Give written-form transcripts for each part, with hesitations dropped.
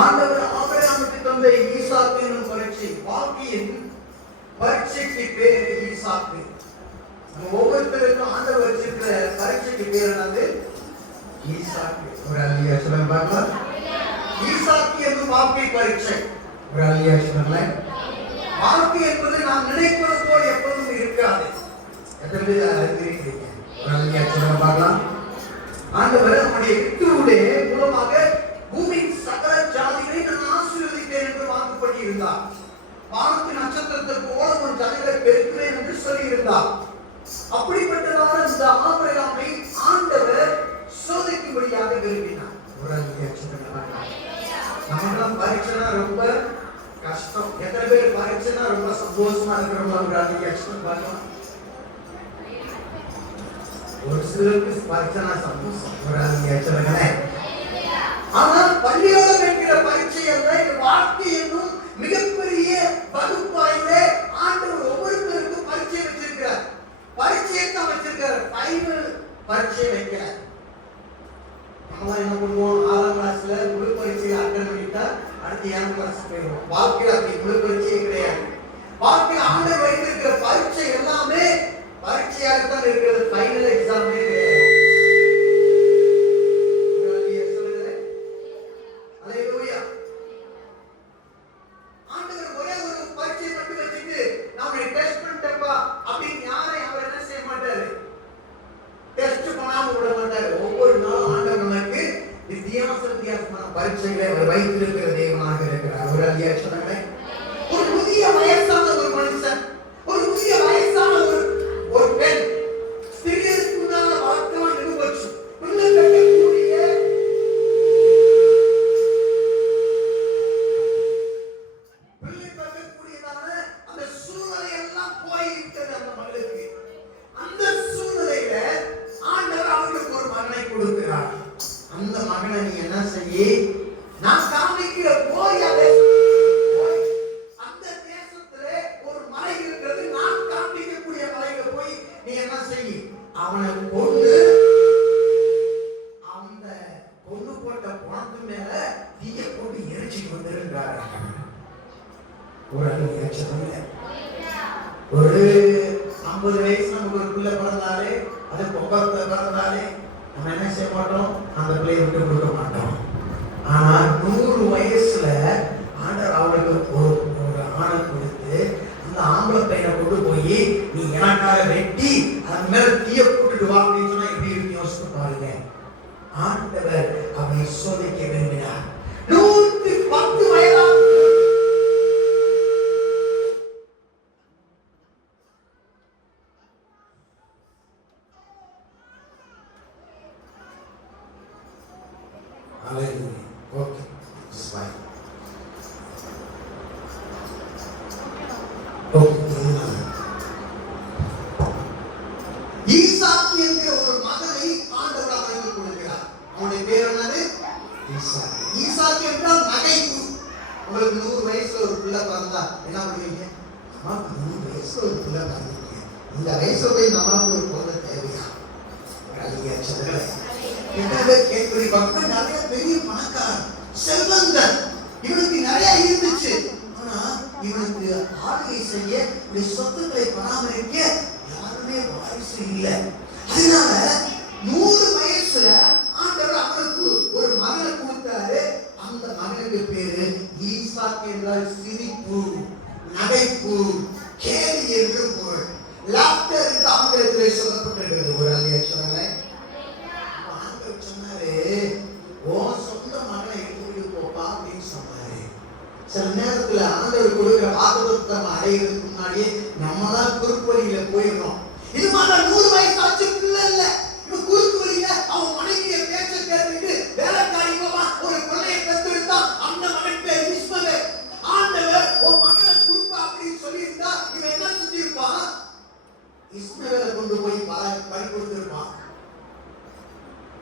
ஆண்டவர் ஆபிரகாமுக்கு தந்த ஈசாக்கு என்னும் பரீட்சை, வாழ்க்கையின் பரீட்சைக்கு பேர் ஈசாக்கு. ஒவ்வொருத்தருக்கும் ஆண்டவர் வச்சிருக்கிற பரீட்சைக்கு பேர் என்னது? ஈசாக்கு. ஒரு அல்லியா சொல்லுங்க பார்க்கலாம். ஈசாக்கு என்னும் வாழ்க்கை பரீட்சை. ஒரு அல்லியா சொல்லுங்க. வாழ்க்கை என்பது நாம் நினைப்பது போல் எப்பொழுதும் இருக்காது. எத்தனை பேர் அறிந்திருக்கிறீங்க? ஒரு அல்லியா சொல்லுங்க பார்க்கலாம். ஆண்டவர் நம்முடைய வித்துடைய மூலமாக பூமியின் சகல ஜாதிகளை நான் ஆசீர்வதிப்பேன் என்று வாக்குப்படி இருந்தார். வானத்து நட்சத்திரத்தை போல ஒரு ஜனங்களை பெருக்கிறேன் என்று சொல்லியிருந்தார். அப்படிப்பட்டதான இந்த ஆபிரகாமை ஆண்டவர் சோதிக்கும்படியாக விரும்பினார். ஒரு அல்லியா சொல்லுங்க. நமக்கெல்லாம் பரீட்சைனா ரொம்ப கஷ்டம். எத்தனை பேர் பரீட்சைனா ரொம்ப சந்தோஷமா இருக்கிறவங்க? ஒரு அல்லியா சொல்லுங்க. ஒரு சிலருக்கு பரீட்சைனா சந்தோஷம். ஒரு அல்லியா சொல்லுங்க. ஆனால் பள்ளியோடு இருக்கிற பரீட்சை அல்ல, இந்த வாழ்க்கை என்னும் மிகப்பெரிய வகுப்பாயிலே ஆண்டவர் ஒவ்வொருத்தருக்கும் பரீட்சை வச்சிருக்கிறார். பரீட்சையை தான் வச்சிருக்கிறார், ஃபைனல் பரீட்சை வைக்கிறார். நம்ம என்ன பண்ணுவோம்? 6ஆம் கிளாஸ்ல முழு பரீட்சையை அட்டெண்ட் பண்ணிட்டா அடுத்து 7ஆம் கிளாஸ் போயிடுவோம். வாழ்க்கையில் அப்படி முழு பரீட்சையே கிடையாது. வாழ்க்கையில் ஆண்டவர் வைத்திருக்கிற பரீட்சை எல்லாமே பரீட்சையாகத்தான் இருக்கிறது, ஃபைனல் எக்ஸாமே கிடையாது. பரீட்சைகளை அவர் வைத்திருக்கிற தேவனாக இருக்கிறார். ஒரு அல்லியா சொல்லுங்க. ஒரு புதிய வயசான ஒரு மனுஷன், ஒரு புதிய வயசான ஒரு பெண் ஸ்திரீக்கு உண்டான வார்த்தை நிரூபிச்சு பிள்ளை கட்டக்கூடியதான அந்த சூழ்நிலை எல்லாம் போயிருக்கிறது அந்த மகளுக்கு. அந்த சூழ்நிலையில ஆண்டவர் அவருக்கு ஒரு மகனை கொடுக்கிறார். அந்த மகனை நீ என்ன செய்ய? நான் காமிக்கிற போய் அந்த தேசத்திலே ஒரு மலை இருக்கிறது, நான் காமிக்கக்கூடிய மலையில போய் நீ என்ன செய்ய? அவனை கொண்டு அந்த கொண்டு போட்ட பணத்து மேல தீய போட்டு எரிச்சிட்டு வந்துருக்காரு. ஒரு ஒரு 50 வயசு நமக்கு ஒரு பிள்ளை பிறந்தாலே, அது பொங்கல பிறந்தாலே நம்ம என்ன செய்ய மாட்டோம்? அந்த பிள்ளையை விட்டு கொடுக்க மாட்டோம். ஆனா 100 வயசுல ஆண்டவர் அவளுக்கு ஒரு ஆணை கொடுத்து அந்த ஆம்பளை பையனை கொண்டு போய் நீ எனக்காக வெட்டி அது மேல தீய போட்டுட்டு வா அப்படின்னு சொன்னா எப்படி இருக்கு யோசிச்சு பாருங்க. ஆண்டவர் அவனை சோதிக்க விரும்பினார். 110 வயதாக ஈசாக்கு என்கிற ஒரு மகனை ஆண்டவர் அவனுக்கு கொடுக்கிறார். அவனுடைய பேர் என்னது? ஈசாக்கு. ஈசாக்கு என்றால் நகைப்பு. உங்களுக்கு 100 வயசுல ஒரு பிள்ளை பிறந்தா என்ன பண்ணுவீங்க? நமக்கு 100 வயசுல ஒரு பிள்ளை பிறந்தீங்க, இந்த வயசுல போய் நமக்கு ஒரு குழந்தை தேவையா? பக்கம் நிறைய பெரிய பணக்காரன் செல்வந்தன், இவனுக்கு நிறைய இருந்துச்சு. ஆனா இவனுக்கு ஆளுகை செய்ய, சொத்துக்களை பராமரிக்க யாருமே வாரிசு இல்லை. அதனால 100 வயசுல ஆண்டவர் அவனுக்கு ஒரு மகனை கொடுத்தாரு. அந்த மகனுக்கு பேரு ஈசாக்கு என்றால் சிரிப்பு, நகைப்பு, கேலி என்று பொருள். லாப்டர் என்று ஆங்கிலத்திலே சொல்லப்பட்டிருக்கிறது. ஒரு அல்லியா சொல்லுங்க. ஆண்டவர் சொன்னாரு, ஓ சொந்த மகனை எடுத்துட்டு போப்பா அப்படின்னு சொன்னாரு. சில நேரத்துல ஆண்டவர் கொடுக்கிற வாக்குத்தத்தம் அடைகிறதுக்கு முன்னாடியே நம்ம தான் குறுக்கு வழியில போயிடுறோம். இது மாதிரி 100 வயசு ஆச்சு பிள்ளை இல்ல, இவன் குறுக்கு வழியில அவன் மனைவியை பேச்ச கேட்டுட்டு வேலைக்காரிமா ஒரு பிள்ளையை பெற்றெடுத்தா அந்த மகன் பேர் இஸ்மவேல். ஆண்டவர் உன் மகனை கொடுப்பா அப்படின்னு சொல்லி இருந்தா இவன் என்ன செஞ்சிருப்பான்? இஸ்மவேலை கொண்டு போய் பலி கொடுத்திருப்பான்.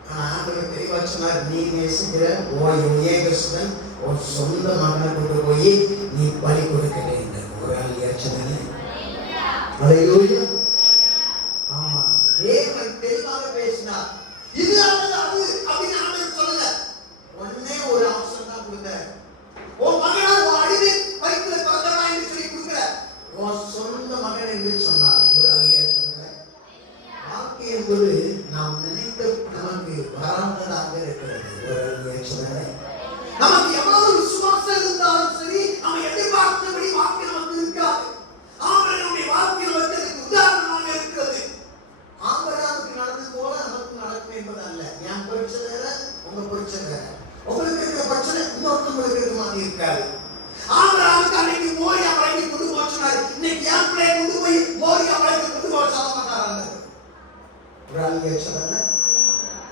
ஆனா ஆண்டவர் தெளிவா சொன்னார், நீ நேசிக்கிற ஏகசுதன் உன் சொந்த மகனை கொண்டு போய் நீ பலி கொடுக்க வேண்டும். ஒரு அல்லியா சொன்ன. ஆமா, தேவன் தெளிவாக பேசினார். இது வாழ்க்கை என்பது நாம் நினைத்த நமக்கு வராததாக இருக்கிறது. நமக்கு எவ்வளவு விசுவாசம் இருந்தாலும் சரி, நம்ம எதிர்பார்த்தபடி வாழ்க்கை நமக்கு இருக்காது. ஆபிரகாமுடைய வாழ்க்கை நமக்கு உதாரணமாக இருக்கிறது. ஆபிரகாமுக்கு நடந்தது போல நமக்கு நடக்கும் என்பது அல்ல. என் பரீட்சை வேற, உங்க பரீட்சை வேற. உங்களுக்கு இருக்கிற பிரச்சனை இன்னொருத்தவங்களுக்கு இருக்க மாதிரி இருக்காது. ஆபிரகாமுக்கு அன்னைக்கு மோரியா மலைக்கு கொண்டு போக சொன்னாரு. இன்னைக்கு என் பிள்ளையை கொண்டு போய் மோரியா மலைக்கு கொண்டு போக சொல்ல மாட்டாங்க.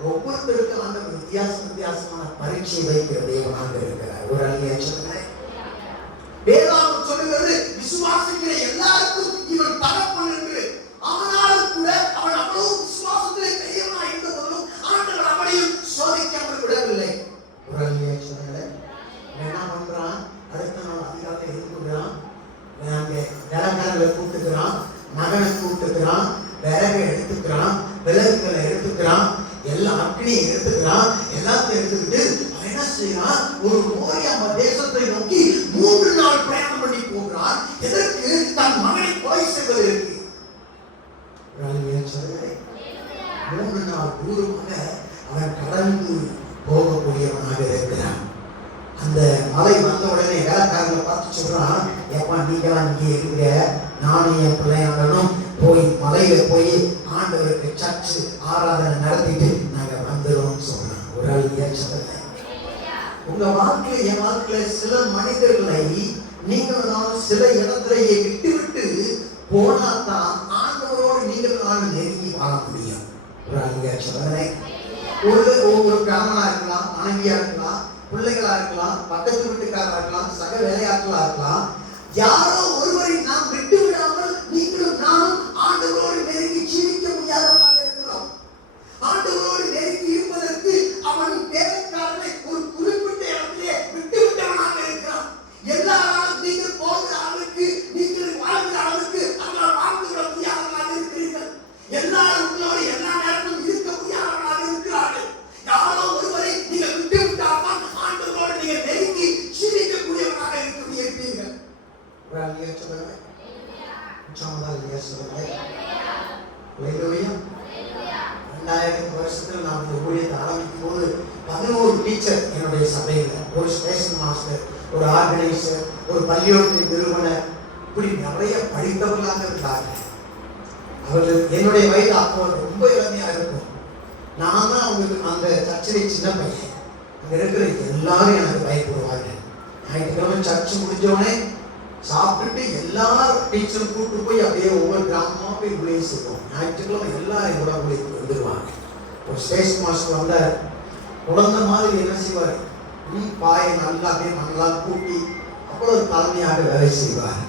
ஒவ்வொருத்தருக்கும் ஆண்டவர் வித்தியாசமான பரீட்சை வைக்கிற தேவனாக இருக்கிறார். ஒரு அழியாச்சனை வேதாகம் சொல்லுகிறது, விசுவாசிக்கிற எல்லாருக்கும் இவன் தகப்பன் என்று. ஆனாலும் கூட அவன் அவ்வளவு விசுவாசத்திலே பெரியவனாக இருந்த போதும் ஆண்டவர் அவனையும் சோதிக்காமல் விடவில்லை. ஒரு அழியாச்சனை என்ன பண்றான்? அடுத்த நாள் அதிகாலை எழுப்புகிறான், வேலைக்காரர்களை கூப்பிட்டுக்கிறான், மகனை கூப்பிட்டுக்கிறான், விறகை எடுத்துக்கிறான், விளக்குகளை எடுத்துக்கிறான், எல்லா அக்னியை எடுத்துக்கிறான். எல்லாத்தையும் எடுத்துக்கிட்டு அவன் என்ன செய்யறான்? ஒரு மோரியா தேசத்தை நோக்கி 3 நாள் பிரயாணம் பண்ணி போகிறான். எதற்கு? தன் மகனை கொலை செய்வதற்கு. 3 நாள் தூரமாக அவன் கடந்து போகக்கூடியவனாக இருக்கிறான். அந்த மலை வந்த உடனே வேலைக்காரங்களை பார்த்து சொல்றான், எப்பா நீங்களாம் இங்கே இருங்க, நானும் என் பிள்ளையாண்டனும் போய் மலையில போய் ஆண்டவருக்கு சர்ச்சு ஆராதனை நடத்திட்டு நாங்க வந்துடும் சொல்றான். ஒரு ஆள் ஏற்றதில்லை. உங்க வாழ்க்கையில, என் வாழ்க்கையில சில மனிதர்களை நீங்கள் நானும் சில இடத்திலேயே விட்டு போனாதான் ஆண்டவரோடு நீங்கள் நானும் நெருங்கி வாழ முடியும். ஒரு ஆள் ஏற்றதில்லை. ஒரு கணவனா இருக்கலாம், மனைவியா இருக்கலாம், பிள்ளைகளா இருக்கலாம், பக்கத்து வீட்டுக்காரா இருக்கலாம், சக வேலையாட்களா இருக்கலாம். யாரோ ஒருவரை நாம் விட்டு விடாமல் நீங்களும் நானும் ஆண்டவரோடு நெருங்கி ஜீவிக்க முடியாதவர்களாக இருக்கிறோம். ஆண்டவரோடு நெருங்கி இருப்பதற்கு அவன் வேலைக்காரனை ஒரு குறிப்பிட்ட இடத்திலே விட்டு விட்டவனாக இருக்கிறான். எல்லா நீங்கள் போகிற அளவுக்கு, நீங்கள் வாழ்கிற அளவுக்கு அவர்கள் வாழ்ந்து விட முடியாதவர்களாக இருக்கிறீர்கள். எல்லாரும் உங்களோடு எல்லா நேரத்திலும் இருக்க முடியாதவர்களாக இருக்கிறார்கள். யாரோ ஒருவரை நீங்கள் விட்டு விட்டால்தான் ஆண்டவரோடு நீங்கள் நெருங்கி ஜீவிக்கக்கூடியவர்களாக இருக்கிறீர்கள். 2000 வருஷத்தில் நான் இந்த ஊழியத்தை ஆரம்பிக்கும் போது 11 டீச்சர் என்னுடைய சபையில், ஒரு ஸ்டேஷன் மாஸ்டர், ஒரு ஆர்கனைசர், ஒரு பள்ளியோட்டத்தின் நிறுவனர், இப்படி நிறைய படித்தவர்களாக இருந்தார்கள். அவர்கள் என்னுடைய வயது அப்போ ரொம்ப இளமையாக இருக்கும். நான் தான் அவங்களுக்கு அந்த சர்ச்சிலே சின்ன பையன். அங்கே இருக்கிற எல்லாரும் எனக்கு பயப்படுவார்கள். ஞாயிற்றுக்கிழமை சர்ச்சு முடிஞ்சோடனே சாப்பிட்டுட்டு எல்லாரும் டீச்சரும் கூப்பிட்டு போய் அப்படியே ஒவ்வொரு கிராமமா போய் ஊழியம் செய்வோம். ஞாயிற்றுக்கிழமை எல்லாரும் கூட ஊழியத்துக்கு வந்துடுவாங்க. ஒரு ஸ்டேஷன் மாஸ்டர் வந்தார். குழந்தை மாதிரி என்ன செய்வார்? பாயை நல்லா அப்படியே மண்ணெல்லாம் கூட்டி அப்புறம் ஒரு தலைமையாக வேலை செய்வார்.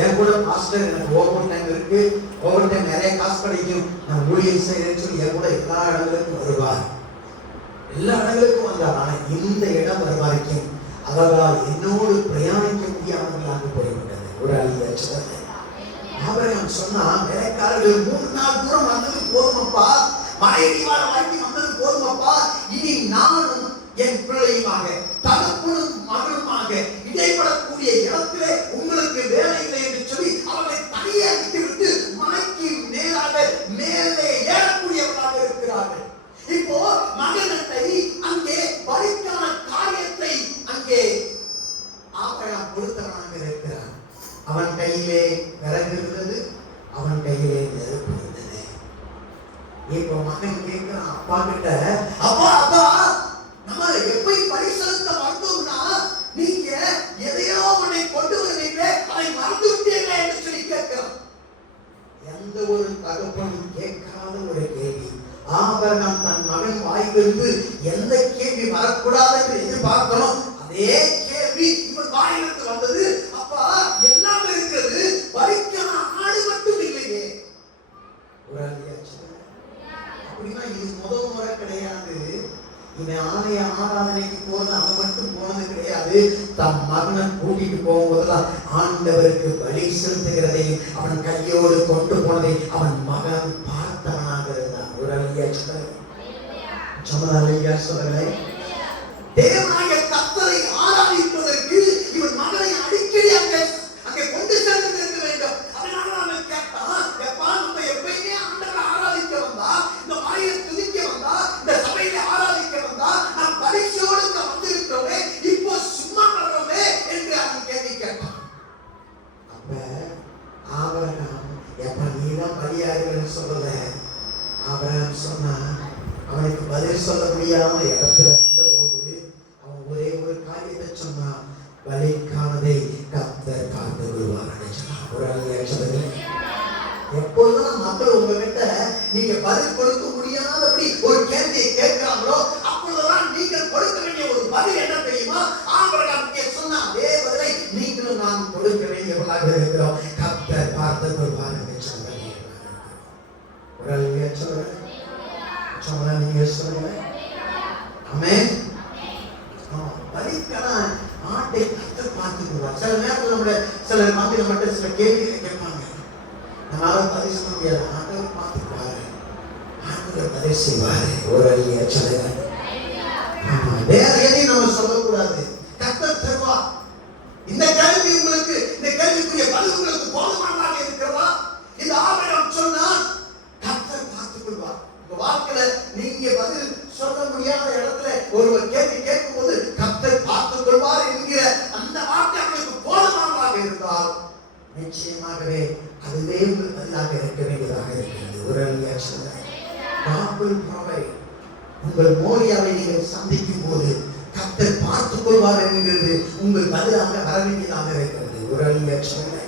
என் கூட மாஸ்டர் எனக்கு ஓவர் டைம் இருக்கு, ஓவர் டைம் நிறைய காசு கிடைக்கும், நான் ஊழியம் செய்யறேன்னு சொல்லி என் கூட எல்லா இடங்களுக்கும் வருவார். எல்லா இடங்களுக்கும் வந்தார். ஆனால் இந்த இடம் வர வரைக்கும் அவர்களால் என்னோடு பிரயாணிக்க முடியாதவர்களாக போய்விட்டது. ஒரு அழியாச்சதை ஆபிரகாம் சொன்னா, வேலைக்காரர்கள் 3 நாள் தூரம் வந்தது போதுமப்பா, மனைவி வரைக்கும் வந்தது போதுமப்பா, இனி நானும் என் பிள்ளையுமாக தகப்பனும் மகனுமாக இடைப்படக்கூடிய இடத்திலே உங்களுக்கு வேலை இல்லை என்று சொல்லி அவர்களை தனியே விட்டுவிட்டு மலைக்கு நேராக மேலே ஏறக்கூடியவர்களாக இருக்கிறார்கள். இப்போ மகனத்தை அங்கே பலிக்கான காரியத்தை அங்கே ஆபிரகாம் கொடுத்தவனாக இருக்கிறான். அவன் கையிலே விறகு இருந்தது, அவன் கையிலே நெருப்பு இருந்தது. இப்போ மகன் கேட்கிறான் அப்பா கிட்ட, அப்பா அப்பா நம்ம எப்படி பலி செலுத்த வந்தோம்னா நீங்க எதையோ உன்னை கொண்டு வருவீங்களே, அதை மறந்து விட்டீங்களே என்று சொல்லி கேட்கிறான். எந்த ஒரு தகப்பனும் கேட்காத ஒரு கேள்வி. ஆபிரகாம் தன் மகன் வாயிலிருந்து எந்த கேள்வி வரக்கூடாது என்று எதிர்பார்க்கிறோம், அதே கேள்வி இவன் வாயிலிருந்து வந்தது. அப்பா எல்லாம் இருக்கிறது, பலிக்கான ஆடு மட்டும் இல்லையே. அப்படின்னா இது முதல் முறை கிடையாது. இவன் ஆலய ஆராதனைக்கு போறது அவன் மட்டும் போனது கிடையாது. தன் மகனை கூட்டிட்டு போகும்போதுதான் ஆண்டவருக்கு பலி செலுத்துகிறதையும் அவன் கையோடு கொண்டு போனதை அவன் மகன் பார்த்தவனாக இருந்தான். ஒரு அழியா சொல்லுங்களே, தேவனாகிய கர்த்தரை ஆராதிப்பதற்கு இவன் மகனை அடிக்கடி அங்கே கொண்டு சென்று இருக்க வேண்டும். அதனால அவன் கேட்டான், எப்பா நம்ம எப்பயுமே ஆண்டவரை ஆராதிக்க வந்தா சொன்னா அவனுக்கு பதில் சொல்ல முடியாம இடத்துல வந்தபோது அவன் ஒரே ஒரு காரியத்தை சொன்னான், வழிக்கானதை கர்த்தர் காத்து விடுவார். ஒரு சொல்லுங்க, எப்போதும் மக்கள் உங்ககிட்ட நீங்க பதில் கொடுக்க முடியாதபடி ஒரு கேள்வியை கேட்கிறாங்களோ அப்பொழுதுதான் நீங்கள் கொடுக்க வேண்டிய ஒரு பதில் என்ன தெரியுமா? ஆபிரகாம் சொன்ன அதே பதிலை நீங்களும் நான் கொடுக்க வேண்டியவர்களாக இருக்கிறோம். கர்த்தர் பார்த்து கொள்வார் என்று சொன்னாங்க. சொல்லுங்க, நீங்க சொல்லுங்க. ஆமென். வழிக்கான ஆட்டை கர்த்தர் பார்த்து கொள்வார். சில நேரத்தில் நம்முடைய சில மாதிரி மட்டும் சில கேள்விகளை கேட்பாங்க, நம்மளால பதில் சொல்ல முடியாது. ஆண்டவர் பார்த்துக்குவாரு, ஆண்டவர் பதில் செய்வாரு. ஒரு அழிய சொல்லுங்க. வேற எதையும் நம்ம சொல்லக்கூடாது. கர்த்தர் தருவார். இந்த கேள்வி உங்களுக்கு, இந்த கேள்விக்குரிய பதில் உங்களுக்கு போதுமானதாக இருக்கிறதா? இந்த ஆபிரகாம் சொன்னா கர்த்தர் பார்த்துக் கொள்வார். உங்க வாழ்க்கையில நீங்க பதில் சொல்ல முடியாத இடத்துல ஒருவர் கேள்வி கேட்கும் போது கர்த்தர் பார்த்துக் கொள்வார் என்கிற அந்த வார்த்தை உங்களுக்கு போதுமானதாக இருந்தால் நிச்சயமாகவே அதுவே உங்கள் பதிலாக இருக்க வேண்டியதாக இருக்கிறது. ஒரு அழியா சொல்லுங்க. உங்கள் மோரியாவை நீங்கள் சந்திக்கும் போது கர்த்தர் பார்த்துக் கொள்வார் என்கிறது உங்கள் பதிலாக வர வேண்டியதாக இருக்கிறது. ஒரு அழியா சொல்லுங்க.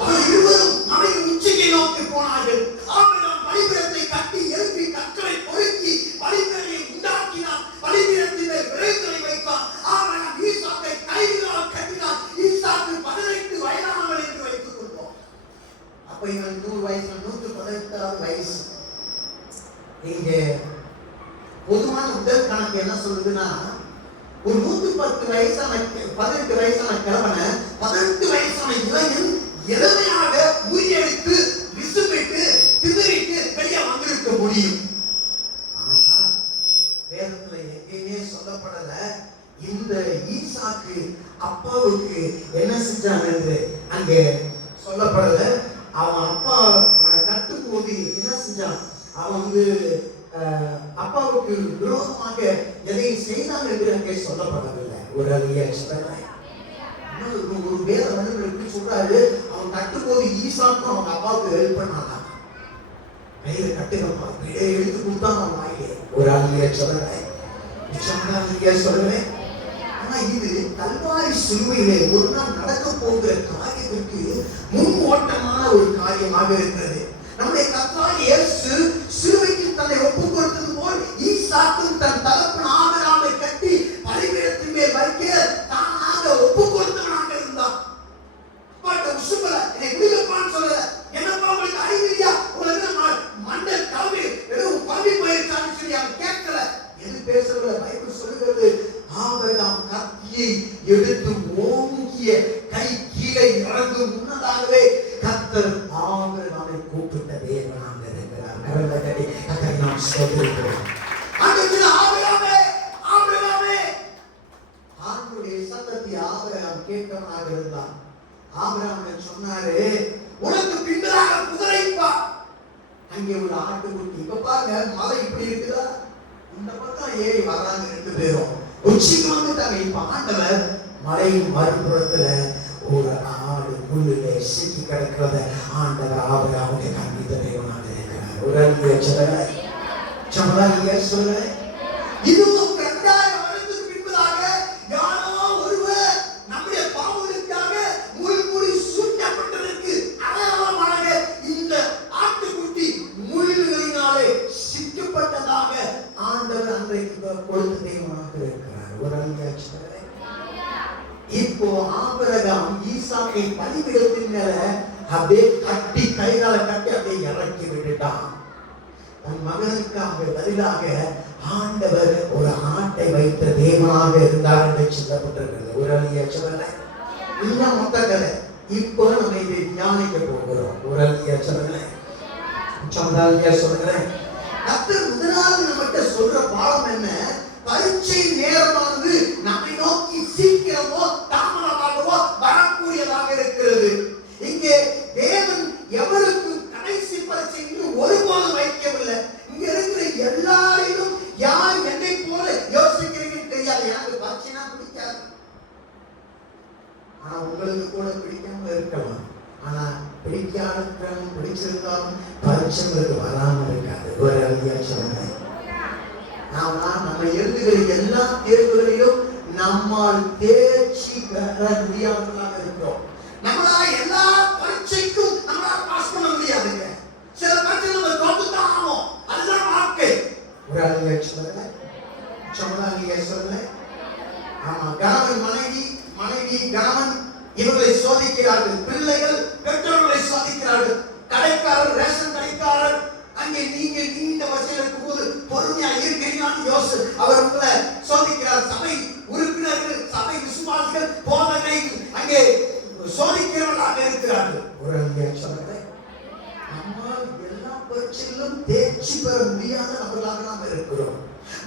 அவர்கள் இருவரும் மலையின் உச்சியை நோக்கி போனார்கள். ஆபிரகாம் பலிபீடத்தை கட்டி எழுப்பி கற்களை பொறுக்கி பலிபீடத்தை உண்டாக்கினான். பலிபீடத்தின் மேல் விறகுகளை வைத்தான். ஆபிரகாம் ஈசாக்கை கைகளால் கட்டினான். ஈசாக்கு 18 வயதானவன் என்று வைத்துக் கொள்வோம். அப்ப இவன் 100 வயசுல 118 வயசு. இங்க பொதுவான உடல் கணக்கு என்ன சொல்லுதுன்னா, ஒரு 110 வயசான 18 வயசான கிழவனை 18 வயசான இளைஞன் எளிமையாக முறியடித்து விசும்பிட்டு திமிரிட்டு வெளியே வந்திருக்க முடியும். ஆனால் வேதத்துல எங்கேயுமே சொல்லப்படல இந்த ஈசாக்கு அப்பாவுக்கு என்ன செஞ்சான் என்று அங்கே சொல்லப்படல. அவன் அப்பா அவனை கட்டும் போது என்ன செஞ்சான், அவன் அப்பாவுக்கு விரோதமாக எதையும் செய்தான் என்று அங்கே சொல்லப்படவில்லை. ஒரு அழிய ஒரு வேத மனிதர்களுக்கு சொல்றாரு, அவன் கட்டும் போது ஈசாக்கு அவங்க அப்பாவுக்கு ஹெல்ப் பண்ணாதான். கையில கட்டுக்கப்பா எடுத்து கொடுத்தான் அவன் வாயிலே. ஒரு அழிய சொல்லுவேன். ஆனா இது கல்வாரி சிலுவையிலே ஒரு நாள் நடக்க போகிற காரியத்திற்கு முன் ஓட்டமான ஒரு காரியமாக இருக்கிறது. நம்முடைய கர்த்தராகிய இயேசு சிலுவைக்கு தன்னை ஒப்புக் கொடுத்தது போல் ஈசாக்கும் தன் தகப்பன் ஆபிரகாமை கட்டி பலிபீடத்தின் மேல் வைக்க தானாக ஒப்புக் கொடுத்தவனாக இருந்தான். என்னை விடுவிப்பான்னு சொல்லல. என்னப்பா உங்களுக்கு அறிவியா? உங்களுக்கு மண்டல் கல்வி பள்ளி போயிருக்கான்னு சொல்லி அவன் கேட்கல. எது பேசுறதுல பைபிள் சொல்லுகிறது, ஆபிரகாம் கத்தியை எடுத்து ஓங்கிய கை கீழே இறங்கும் முன்னதாகவே கர்த்தர் ஆபிரகாமை கூப்பிட்ட தேவனாக இருக்கிறார். கரங்களை தட்டி கர்த்தரை நாம் ஸ்தோத்திரிக்கிறோம். ஆபிரகாமே ஆபிரகாமே ஆண்டவருடைய சத்தத்தை ஆபிரகாம் கேட்டவனாக இருந்தான். ஆபிரகாம் சொன்னாரு, உனக்கு பின்னதாக குதிரைப்பா. அங்கே ஒரு ஆட்டுக்குட்டி. இப்ப பாருங்க, மலை இப்படி இருக்குதா, இந்த பக்கம் ஏறி வர்றாங்க 2 பேரும். உச்சிக்கு வந்துட்டாங்க. இப்ப ஆண்டவர் மலையின் மறுபுறத்துல ஒரு ஆடு புல்லிலே சிக்கி கிடக்கிறத ஆண்டவர் ஆபிரகாமுக்கு காண்பித்த தேவனாக இருக்கிறார். ஒரு அழிய சொல்ல இதுவும் 2000 வருடத்துக்கு பின்பதாக யாரோ ஒருவர் நம்முடைய பாவங்களுக்காக முள்முடி சூட்டப்பட்டதற்கு அடையாளமாக இந்த ஆட்டுக்குட்டி முள்ளினாலே சிக்கப்பட்டதாக ஆண்டவர் அன்றைக்கு கொடுத்த தேவனாக இருக்கிறார். ஒரு அழிய இப்போ ஆபிரகாம் ஈசாக்கை பலிபீடத்தின் மேல அப்படியே கட்டி கைகால கட்டி அப்படியே இறக்கி விட்டுட்டான். தன் மகனுக்கு பதிலாக ஆண்டவர் ஒரு ஆட்டை வைத்த தேவனாக இருந்தார் என்று சொல்லப்பட்டிருக்கிறது. ஒரு அழிய சொல்லல இதுதான் மொத்த கதை. இப்போ நம்ம இதை தியானிக்க போகிறோம். ஒரு அழிய சொல்லுங்களேன். கர்த்தர் முதலாவது நம்மகிட்ட சொல்ற பாடம் என்ன? பரீட்சை நேரமானது நம்மை நோக்கி சீக்கிரமோ தாமதமாகவோ வரக்கூடியதாக இருக்கிறது. இங்கே தேவன் எவருக்கு கடைசி பரீட்சைக்கு ஒருபோதும் வைக்கவில்லை. இங்க இருக்கிற எல்லாரையும் யார் என்னை போல யோசிக்கிறீங்கன்னு தெரியாது. எனக்கு பரீட்சைனா பிடிக்காது, ஆனா உங்களுக்கு கூட பிடிக்காம இருக்கலாம். ஆனா பிடிக்காத பிடிச்சிருந்தாலும் பரீட்சைகளுக்கு வராமல் இருக்காது. ஒரு அல்லேலூயா சொல்லுங்க. நம்ம எழுதுகிற எல்லா தேர்வுகளிலும் நம்மால் தேர்ச்சி பெற முடியாதவர்களாக இருக்கிறோம். நம்மளால எல்லா பரீட்சைக்கும் நம்மளால பாஸ் பண்ண முடியாதுங்க. சில பரீட்சை நம்ம தோத்துதான் ஆகும். அதுதான் வாழ்க்கை. ஒரு அல்லேலூயா சொல்லுங்க. சொல்லுங்க. ஆமா, கணவன் மனைவி கணவன் இவர்களை சோதிக்கிறார்கள். பிள்ளைகள் பெற்றோர்களை சோதிக்கிறார்கள். கடைக்காரர், ரேஷன் கடைக்காரர், அங்கே நீங்க நீண்ட வரிசையில் இருக்கும்போது பொறுமையா இருக்கிறீங்களான்னு யோசி அவர் உங்களை சோதிக்கிறார். சபை உறுப்பினர்கள், சபை விசுவாசிகள், போதகர்கள் அங்கே சோதிக்கிறவர்களாக இருக்கிறார்கள். ஒரு சொல்லுங்க. நம்ம எல்லா பரீட்சையிலும் தேர்ச்சி பெற முடியாத நபர்களாக நாம் இருக்கிறோம்.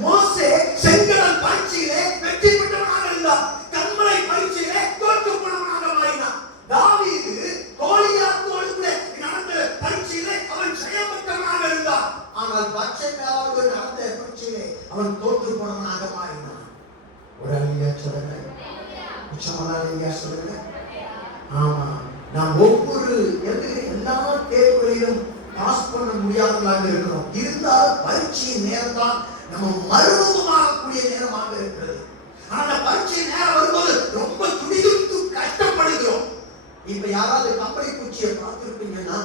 மோசே செங்கடல் பரீட்சையிலே வெற்றி பெற்றவனாக இருந்தார். கண்மலை பரீட்சையிலே தோற்று போனவனாக மாறினார். தாவீது கோலியாத்தோடு கூட நடந்த பரீட்சையிலே அவன் ஜெயம் பெற்றவனாக இருந்தார். ஆனால் பச்சைக்காவோடு நடந்த பரீட்சையிலே அவன் தோற்று போனவனாக மாறினான். ஒரு அல்லேலூயா சொல்லுங்க. உச்சமலாலியா சொல்லுங்க. ஆமா, நாம் ஒவ்வொரு எல்லா தேர்வுகளிலும் பாஸ் பண்ண முடியாதவர்களாக இருக்கிறோம். இருந்தால் பரீட்சையின் நேரம் தான் நம்ம மறுரூபமாகக்கூடிய நேரமாக இருக்கிறது. ஆனா பரீட்சை நேரம் வரும்போது ரொம்ப துடிதுடித்து கஷ்டப்படுகிறோம். இப்ப யாராவது கம்பளி பூச்சியை பார்த்துருப்பீங்கன்னா,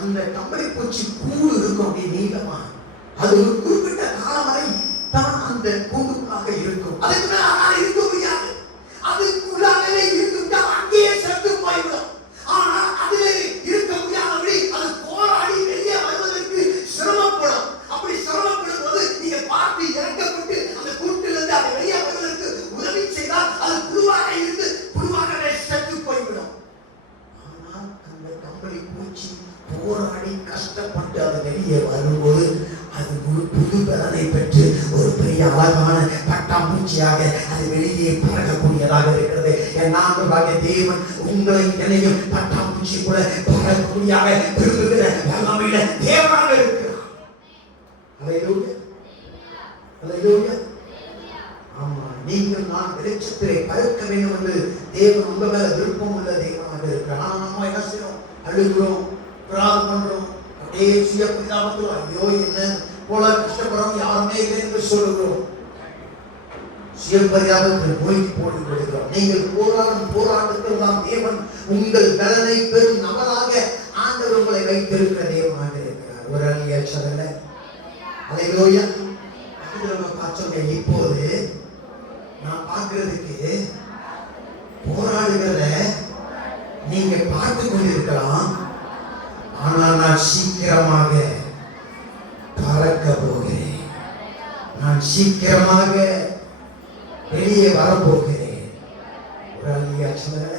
அந்த கம்பளி பூச்சி கூடு இருக்கும் அப்படி நீளமா. அது ஒரு குறிப்பிட்ட காலம் வரை தான் அந்த கூண்டுக்குள்ளாக இருக்கும். அதுக்கு மேல அதனால இருக்க முடியாது. அதுக்குள்ளாகவே இருந்துட்டா அங்கேயே செத்து போய்விடும். ஆனா அதுல இருக்க முடியாதபடி அது போராடி வெளியே வருவதற்கு சிரமப்படும். அப்படி சிரமப்படும் போது நீங்க பார்த்து இறக்கப்பட்டு அந்த கூட்டிலிருந்து அதை வெளியே வருவதற்கு உதவி செய்தால் அது புழுவாக இருந்து புழுவாகவே செத்து போய்விடும். ஆனால் அந்த கம்பளி பூச்சி போராடி கஷ்டப்பட்டு அது வெளியே வரும்போது அது ஒரு புது பலனை பெற்று ஒரு பெரிய அழகான பட்டாம்பூச்சியாக அது வெளியே பறக்கக்கூடியதாக இருக்கிறது. என்னாக தேவன் உங்களை என்னையும் பட்டாம்பூச்சி கூட பறக்கக்கூடியதாக விரும்புகிற வல்லமையில தேவனாக இருக்கிறார். அல்லேலூயா, அல்லேலூயா. ஆமா, நீங்கள் நான் வெளிச்சத்திலே பறக்க வேண்டும் என்று தேவன் உங்க மேல விருப்பம் உள்ள தேவனாக இருக்கிறார். ஆனா நம்ம என்ன செய்யறோம்? அழுகிறோம், பிரார்த்தனை பண்றோம், அப்படியே சுய பரிதாபத்தில் ஐயோ என்ன போல கஷ்டப்படுறோம் யாருமே இல்லை என்று சொல்லுகிறோம். சுய பரிதாபத்தில் நோய்க்கு போட்டு கொடுக்கிறோம். நீங்கள் போராடும் போராட்டத்தில் தான் தேவன் உங்கள் பலனை பெறும் நபராக ஆண்டவர் உங்களை வைத்திருக்கிற தேவனாக இருக்கிறார். ஒரு அல்லேலூயா சொல்லுங்க. அல்லேலூயா. இப்போது நான் பார்க்கிறதுக்கு போராடுகிறத நீங்க பார்த்து கொண்டிருக்கலாம். ஆனால் நான் சீக்கிரமாக பறக்க போகிறேன். நான் சீக்கிரமாக வெளியே வரப்போகிறேன். ஒரு அல்லேலூயா சொல்லுங்க.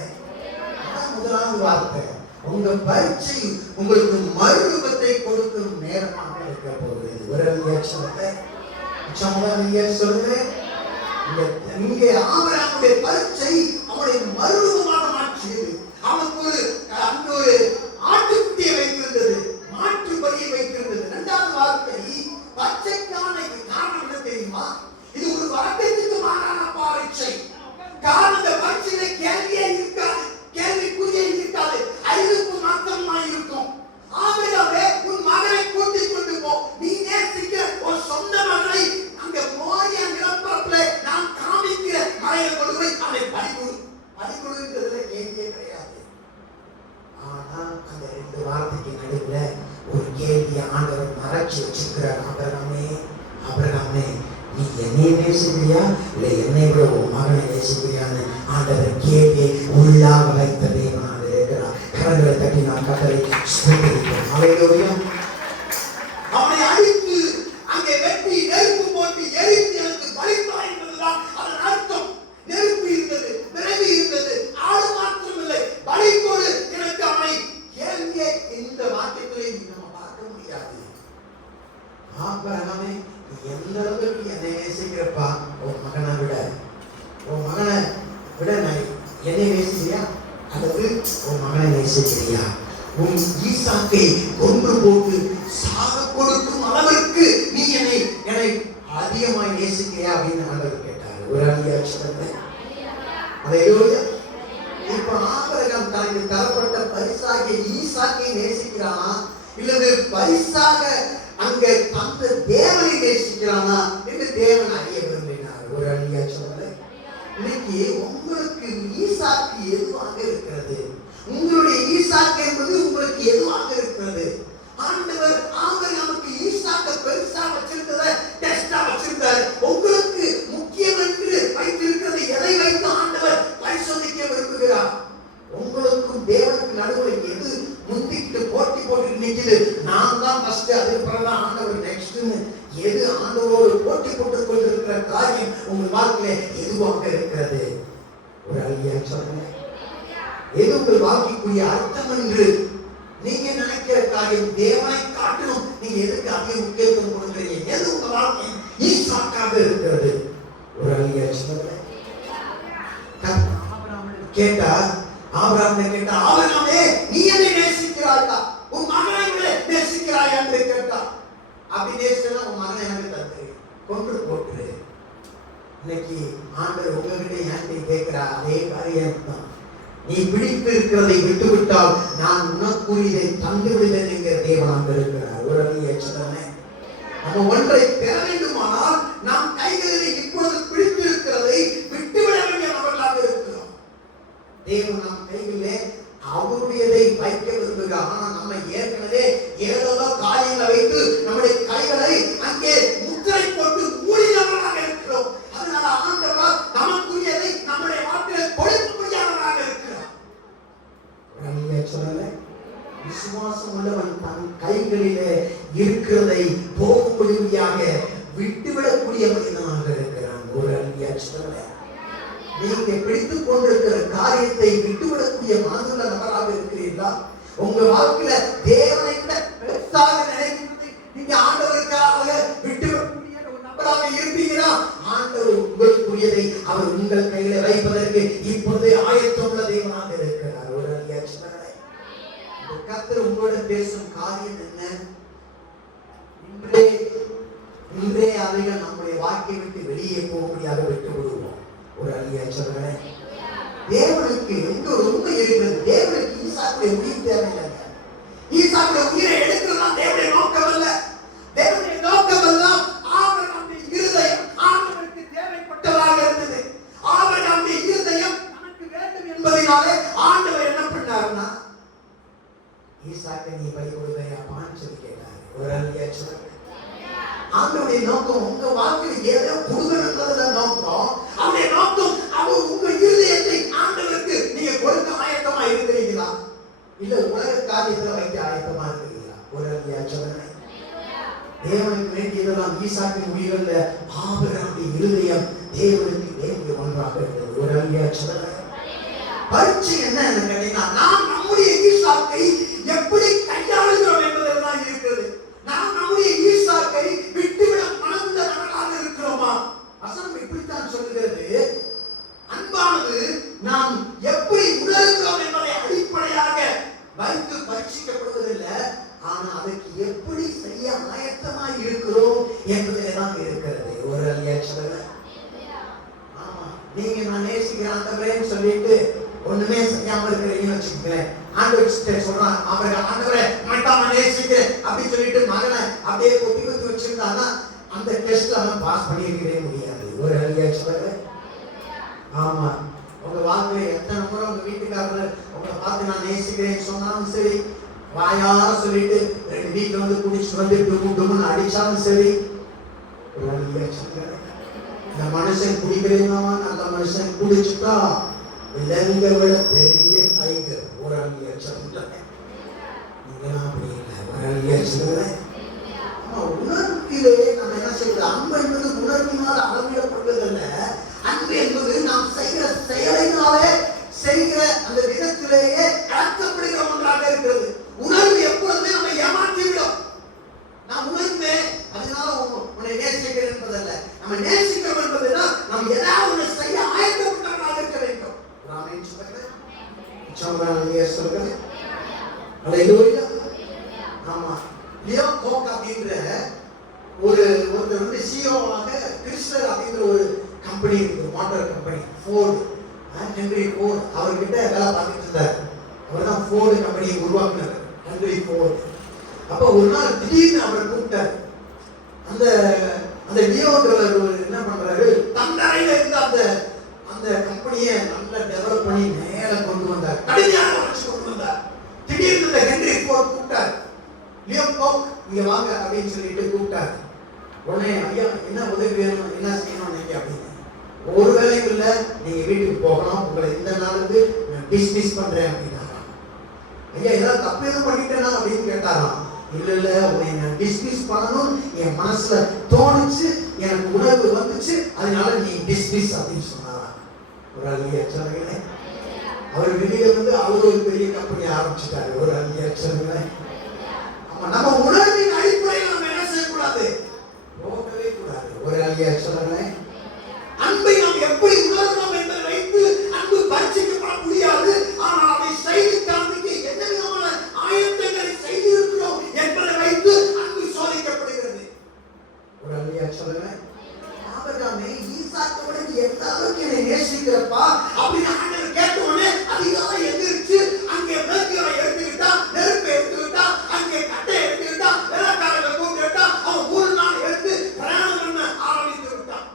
முதலாவது வார்த்தை, உங்க பரீட்சை உங்களுக்கு மறுரூபத்தை கொடுக்கும் நேரமாக இருக்க போகிறது. ஒரு அல்லேலூயா சொல்லுங்க. சொல்லுங்க. இங்கே ஆபிரகாமுடைய பரீட்சை அவனுடைய மறுரூபமாக மாற்றியது. அவனுக்கு ஒரு ஆட்டுக்குட்டியை வைத்திருந்தது, மாற்று பலியை வைத்திருந்தது. இரண்டாவது வார்த்தை பச்சைக்கான காரணம் என்ன தெரியுமா? இது ஒரு வழக்கத்துக்கு மாறான பரீட்சை. காரணம் இந்த பரீட்சையில கேள்வியே இருக்காது, கேள்விக்குறியே இருக்காது, அறிவுக்கு மாத்திரமாய் இருக்கும். ஆபிரகாமே, உன் மகனை கூட்டிக் கொண்டு போ. நீ நேசிக்கிற ஒரு சொந்த மகனை அங்க மோரியா நிலப்பரப்புல நான் காமிக்கிற மலையை கொண்டு போய் அவனை பலிகொடுங்கிறதுல கேள்வியே கிடையாது. ஆனா அந்த ரெண்டு வார்த்தைக்கு நடுவுல ஒரு கேள்வியை ஆண்டவர் மறைச்சு வச்சிருக்கிறார். ஆபிரகாமே, நீ என்னை நேசிக்கிறியா இல்ல என்னை விட உன் மகனை நேசிக்கிறியான்னு ஆண்டவர் கேள்வியை உள்ளாக வைத்த தேவனாக இருக்கிறார். கரங்களை தட்டி நான் கட்டளை ஸ்தோத்திரிக்கிறேன். அல்லேலூயா. அவனை அடித்து அங்கே வெட்டி நெருப்பு போட்டு எரித்து எனக்கு பலித்தாய் என்பதுதான் அதன் அர்த்தம். நெருப்பு இருந்தது, விறகு இருந்தது, ஆடு மாத்திரம் இல்லை, பலிக்கோடு எனக்கு அவனை கேள்வியை இந்த வாக்கியத்திலே நம்ம பார்க்க முடியாது. ஆபிரகாமே, எந்த அளவுக்கு என்னை நேசிக்கிறப்பா, உன் மகனை விட என்னை நேசிக்கிறியா அல்லது உன் மகனை நேசிக்கிறியா? உன் ஈசாக்கை கொன்று போட்டு சாக கொடுக்கும் அளவிற்கு நீ என்னை அதிகமாய் நேசிக்கிறியா அப்படின்னு ஆண்டவர் கேட்டார். ஒரு அல்லேலூயா. அல்லேலூயா. இப்ப ஆபிரகாம் தனக்கு தரப்பட்ட பரிசாகிய ஈசாக்கை நேசிக்கிறானா இல்லது பரிசாக அங்க அந்த தேவனை நேசிக்கிறானா என்று தேவன் அறிய விரும்பினார். ஒரு அழியா சொல்ல இன்னைக்கு உங்களுக்கு ஈசாக்கு எதுவாக இருக்கிறது? உங்களுடைய ஈசாக்கு என்பது உங்களுக்கு எதுவாக இருக்கிறது? ஆண்டவர் நமக்கு ஈசாக்க பெருசா வச்சிருக்கிறத டெஸ்டா வச்சிருக்காரு. உங்களுக்கு முக்கியம் என்று வைத்திருக்கிறது எதை வைத்து ஆண்டவர் பரிசோதிக்க விரும்புகிறார்? உங்களுக்கும் தேவனுக்கு நடுவில் எது முந்திக்கிட்டு போட்டி போட்டு நிற்குது? நான் தான் ஃபர்ஸ்ட், அதுக்கு பிறகுதான் ஆண்டவர் நெக்ஸ்ட்னு எது ஆண்டவரோடு போட்டி போட்டுக் கொண்டிருக்கிற காரியம் உங்கள் வாழ்க்கையில எதுவாக இருக்கிறது? ஒரு ஐயா சொல்லுங்க, எது உங்கள் வாழ்க்கைக்குரிய அர்த்தம் என்று நீங்க நினைக்கிற காரியம் தேவனை காட்டணும். நீங்க எதுக்கு அதிக முக்கியத்துவம் கொடுக்குறீங்க? எது உங்க வாழ்க்கை ஈசாக்காக இருக்கிறது? ஒரு ஐயா சொல்லுங்க. கேட்டா ஆபிரகாமை கேட்டா, ஆபிரகாமே நீ என்னை நேசிக்கிறாயா? உன் மகனை நேசிக்கிறாயா என்று கேட்டா, அப்படி நேசிச்சா உன் மகனை எனக்கு தந்து கொண்டு போட்டு. இன்னைக்கு ஆண்டவர் உங்ககிட்ட ஏன் கேட்கிறா? அதே காரியம் தான். நீ பிடித்து இருக்கிறதை விட்டு விட்டால் நான் உனக்குரியதை தந்து விடுவேன் என்கிற தேவனாக இருக்கிறார். ஒரு சொன்னேன், நம்ம ஒன்றை பெற வேண்டுமானால் நாம் கைகளில் இப்பொழுது பிடித்து இருக்கிறதை விட்டுவிட வேண்டிய நபர்களாக இருக்கிறோம். தேவன் நம் கைகளிலே அவருடையதை வைக்க விரும்புகிறார். ஆனா நம்ம ஏற்கனவே ஏதோ காரியங்களை வைத்து நம்முடைய கைகளை அங்கே முத்திரை போட்டு மூடினவர்களாக இருக்கிறோம். அதனால ஆண்டவர் நமக்குரியதை நம்முடைய வாழ்க்கையில் கொடுக்க முடியாதவராக இருக்கிறார். விசுவாசம் உள்ளவன் தன் கைகளிலே இருக்கிறதை போகும்படியாக விட்டுவிடக்கூடிய மனிதனாக இருக்கிறான். ஒரு அழியா சொல்ல, நீங்க பிடித்துக் கொண்டிருக்கிற காரியத்தை விட்டுவிடக்கூடிய மனதுள்ள நபராக இருக்கிறீர்களா? உங்க வாழ்க்கையில தேவனை விட பெருசாக நினைக்கிறது நீங்க ஆண்டவருக்காக விட்டுவிடக்கூடிய ஒரு நபராக இருப்பீங்களா? ஆண்டவர் உங்களுக்குரியதை அவர் உங்கள் கையில வைப்பதற்கு இப்பொழுதே ஆயத்தம் உள்ள தேவனாக இருக்கிறார். ஒரு கர்த்தர் உங்களோட பேசும் காரியம் என்ன? இன்றே அவைகள் நம்முடைய வாழ்க்கை விட்டு வெளியே போக முடியாத விட்டு விடுவோம். ஒரு அழியா சொல்றேன், தேவனுக்கு எங்க ஒரு உண்மை இருக்கிறது. தேவனுக்கு ஈசாக்குடைய உயிர் தேவையில்லைங்க. ஈசாக்குடைய உயிரை எடுக்கிறதுதான் தேவனுடைய நோக்கம் அல்ல. தேவனுடைய நோக்கம் எல்லாம் ஆபிரகாமுடைய இருதயம் ஆண்டவருக்கு தேவைப்பட்டதாக இருந்தது. ஆபிரகாமுடைய இருதயம் தனக்கு வேண்டும் என்பதனாலே ஆண்டவர் என்ன பண்ணாருன்னா, ஈசாக்கை நீ பலி கொடுக்கையாப்பான்னு சொல்லி கேட்டாரு. ஒரு அழியா சொல்றேன், ஆண்டவருடைய நோக்கம் உங்க வாழ்க்கையில் ஏதோ கொடுக்கணுன்றதுல நோக்கம். அவருடைய நோக்கம் அவர் உங்க இருதயத்தை ஆண்டவருக்கு நீங்க கொடுக்க ஆயத்தமா இருக்கிறீங்களா? இல்ல உலக காரியத்துல வைக்க ஆயத்தமா இருக்கிறீங்களா? ஒரு அழியா சொல்றேன், தேவனுக்கு வேண்டியதெல்லாம் ஈசாக்கின் உயிரில் ஆபிரகாமுடைய இருதயம் தேவனுக்கு வேண்டிய ஒன்றாக இருந்தது. ஒரு அழியா சொல்றேன், பரீட்சை என்ன கேட்டீங்கன்னா, நாம் நம்முடைய ஈசாக்கை எப்படி கையாளுகிறோம் என்பதெல்லாம் இருக்கிறது. நாம் நம்முடைய ஈசாக்கை விட்டுவிட மனதுள்ள நபர்களாக இருக்கிறோமா? வசனம் இப்படித்தான் சொல்கிறது, அன்பானது நாம் எப்படி உணர்கிறோம் என்பதை அடிப்படையாக வைத்து பரீட்சிக்கப்படுவதில்லை. ஆனா அதற்கு எப்படி செய்ய ஆயத்தமாக இருக்கிறோம் என்பதில்தான் இருக்கிறது. ஒரு அழியா சொல்லுங்க. ஆமா, நீங்க நான் நேசிக்கிறேன் ஆண்டவரேன்னு சொல்லிட்டு ஒண்ணுமே செய்யாம இருக்கிறீங்கன்னு வச்சுக்கிறேன். ஆண்டவர் சொல்றான், ஆண்டவரை மட்டாம நேசிக்கிறேன் அப்படின்னு சொல்லிட்டு மகனை அப்படியே கொத்தி கொத்தி வச்சிருந்தாங்கன்னா அந்த டெஸ்ட்ல அவன் பாஸ் பண்ணிருக்கவே முடியாது. ஒரு அழியா சொல்லுங்க. ஆமா, உங்க வாழ்க்கையில எத்தனை முறை உங்க வீட்டுக்காரர் உங்களை பார்த்து நான் நேசிக்கிறேன்னு சொன்னாலும் சரி, வாயார சொல்லிட்டு 2 வீட்டுல வந்து குடிச்சு வந்து டுமுன்னு அடிச்சாலும் சரி, ஒரு அழியா சொல்லுங்க. இந்த மனுஷன் குடிக்கிறீங்களாமா, நல்ல மனுஷன் குடிச்சுட்டா விலங்க விட பெரிய டைகர். ஒரு அழியா சொல்லுங்க. நீங்களாம் அப்படி இல்லை. ஒரு அழியா சொல்லுங்க. உணர்விலே நம்ம என்ன செய்வது? அன்பு என்பது உணர்வினால் அளவிடப்படுவதல்ல. அன்பு என்பது நாம் செய்கிற செயலினாலே செய்கிற அந்த விதத்திலேயே கலக்கப்படுகிற ஒன்றாக இருக்கிறது. உணர்வு எப்பொழுதுமே நம்ம ஏமாற்றிவிடும். நான் உணர்வேன் அதனால உன்னை நேசிக்கிறேன் என்பதல்ல. நம்ம நேசிக்கிறோம் என்பதுனா நம்ம ஏதாவது ஒன்று செய்ய ஆயத்தப்பட்டவர்களாக இருக்க வேண்டும். ராமேன் சொல்லுங்க. அல்லேலூயா. ஆமா, லியோ கோக் அப்படின்ற ஒருத்தர் வந்து சிஓவாக கிறிஸ்டர் அப்படிங்கிற ஒரு கம்பெனி இருக்குது, motor company, Ford, Henry Ford. அவர்கிட்ட வேலை பார்த்துட்டு இருந்தார். அவர் தான் ஃபோர்டு கம்பெனியை உருவாக்குனார், ஹென்ரி ஃபோர்டு. அப்ப ஒரு நாள் திடீர்னு அவரை கூப்பிட்டாரு. அந்த அந்த லியோன்றவர் என்ன பண்றாரு, தந்தரையில இருந்த அந்த அந்த கம்பெனியை நல்லா டெவலப் பண்ணி நேர கொண்டு வந்தார், கடுமையான வளர்ச்சி கொண்டு வந்தார். திடீர்னு இந்த ஹென்றி ஃபோர்ட் கூப்பிட்டார், லியோ போக் இங்க வாங்க அப்படின்னு சொல்லிட்டு கூப்பிட்டாரு. உடனே ஐயா என்ன உதவி வேணும், என்ன செய்யணும் நீங்க அப்படின்னு. ஒரு வேலையும் இல்ல, நீங்க வீட்டுக்கு போகணும், உங்களை இந்த நாளுக்கு டிஸ்மிஸ் பண்றேன் அப்படின்னாங்க. ஐயா ஏதாவது தப்பு எதுவும் பண்ணிட்டேனா அப்படின்னு கேட்டாராம். இல்ல இல்ல, உன்னை நான் டிஸ்மிஸ் பண்ணணும் என் மனசுல தோணுச்சு, எனக்கு உணர்வு வந்துச்சு, அதனால நீ டிஸ்மிஸ் அப்படின்னு சொன்னாராம். ஒரு அழியா சொல்லுங்களே, அவர் வெளியில வந்து அவர் ஒரு பெரிய கம்பெனி ஆரம்பிச்சுட்டாரு. ஒரு அழியா சொல்லுங்களே, நம்ம உணர்வின் அடிப்படையில் நம்ம என்ன செய்யக்கூடாது, போகவே கூடாது. ஒரு அழியா சொல்லுங்களே, அன்பை நாம் எப்படி உணர்கிறோம் என்பதை வைத்து அன்பு பரிசுக்கப்பட முடியாது. ஆனால் அதை செய்து காண்பிக்க என்ன விதமான ஆயத்தங்களை செய்திருக்கிறோம் என்பதை வைத்து அன்பு சோதிக்கப்படுகிறது. ஒரு அழியா சொல்லுங்களே, ஆபிரகாமே ஈசாக்கோட எந்த அளவுக்கு என்னை நேசிக்கிறப்பா அப்படின்னு ஆண்டவர் கேட்ட உடனே அதிகாலை எந்திரிச்சு அங்கே மேற்கிறை எடுத்துக்கிட்டா, நெருப்பை எடுத்துக்கிட்டா, அங்கே கட்டை எடுத்துக்கிட்டா, வேலைக்காரர்களை கூப்பிட்டா, அவன் ஒரு நாள் எடுத்து பிரயாணம் பண்ண ஆரம்பித்து விட்டான்.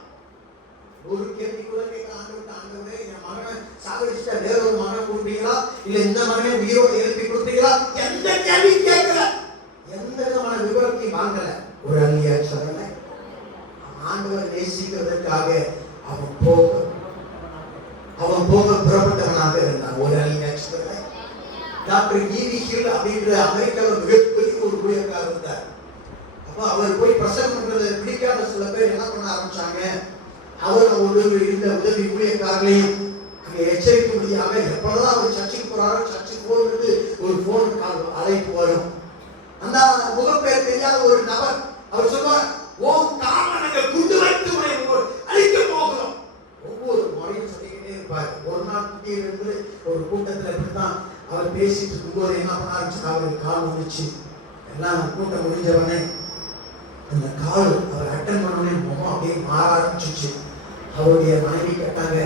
ஒரு கேள்விக்குள்ள கேட்க ஆண்டவரே, என் மகனை சாகடிச்சுட்டா வேற ஒரு மகனை கொடுப்பீங்களா, இல்ல இந்த மகனை உயிரோடு எழுப்பி கொடுப்பீங்களா, எந்த கேள்வி கேட்கல, எந்த விதமான விவரத்தையும் வாங்கல. ஒரு அழியா சொல்லல, ஆண்டவர் நேசிக்கிறதுக்காக அவன் போக புறப்பட்டவனாக இருந்தான். ஒரு அழியா சொல்லல. டாக்டர் ஈவி ஹில் அப்படின்ற அமெரிக்காவில் மிகப்பெரிய ஒரு ஊழியக்காரர் இருந்தார். அப்ப அவர் போய் பிரசங்கம் பண்றதை பிடிக்காத சில பேர் என்ன பண்ண ஆரம்பிச்சாங்க, அவரோடு இருந்த உதவி ஊழியக்காரர்களையும் அங்கே எச்சரிக்கும்படியாக எப்பொழுதும் அவர் சர்ச்சுக்கு போறாரோ சர்ச்சுக்கு போகிறது ஒரு போன் கால் அழைப்பு வரும். அந்த முகப்பெயர் தெரியாத ஒரு நபர் அவர் சொல்வார், ஓ காரணம் நாங்கள் குண்டு வைத்து அழிக்க போகிறோம். ஒவ்வொரு முறையும் சொல்லிக்கிட்டே இருப்பார். ஒரு நாள் திடீரென்று ஒரு கூட்டத்தில் இப்படித்தான் அவர் பேசிட்டு இருக்கும்போது என்ன பண்ண ஆரம்பிச்சு, அவருக்கு கால் வந்துச்சு. எல்லாம் கூட்டம் முடிஞ்சவனே அந்த கால் அவர் அட்டன் பண்ணோடனே முகம் அப்படியே மாற ஆரம்பிச்சிச்சு. அவருடைய மனைவி கேட்டாங்க,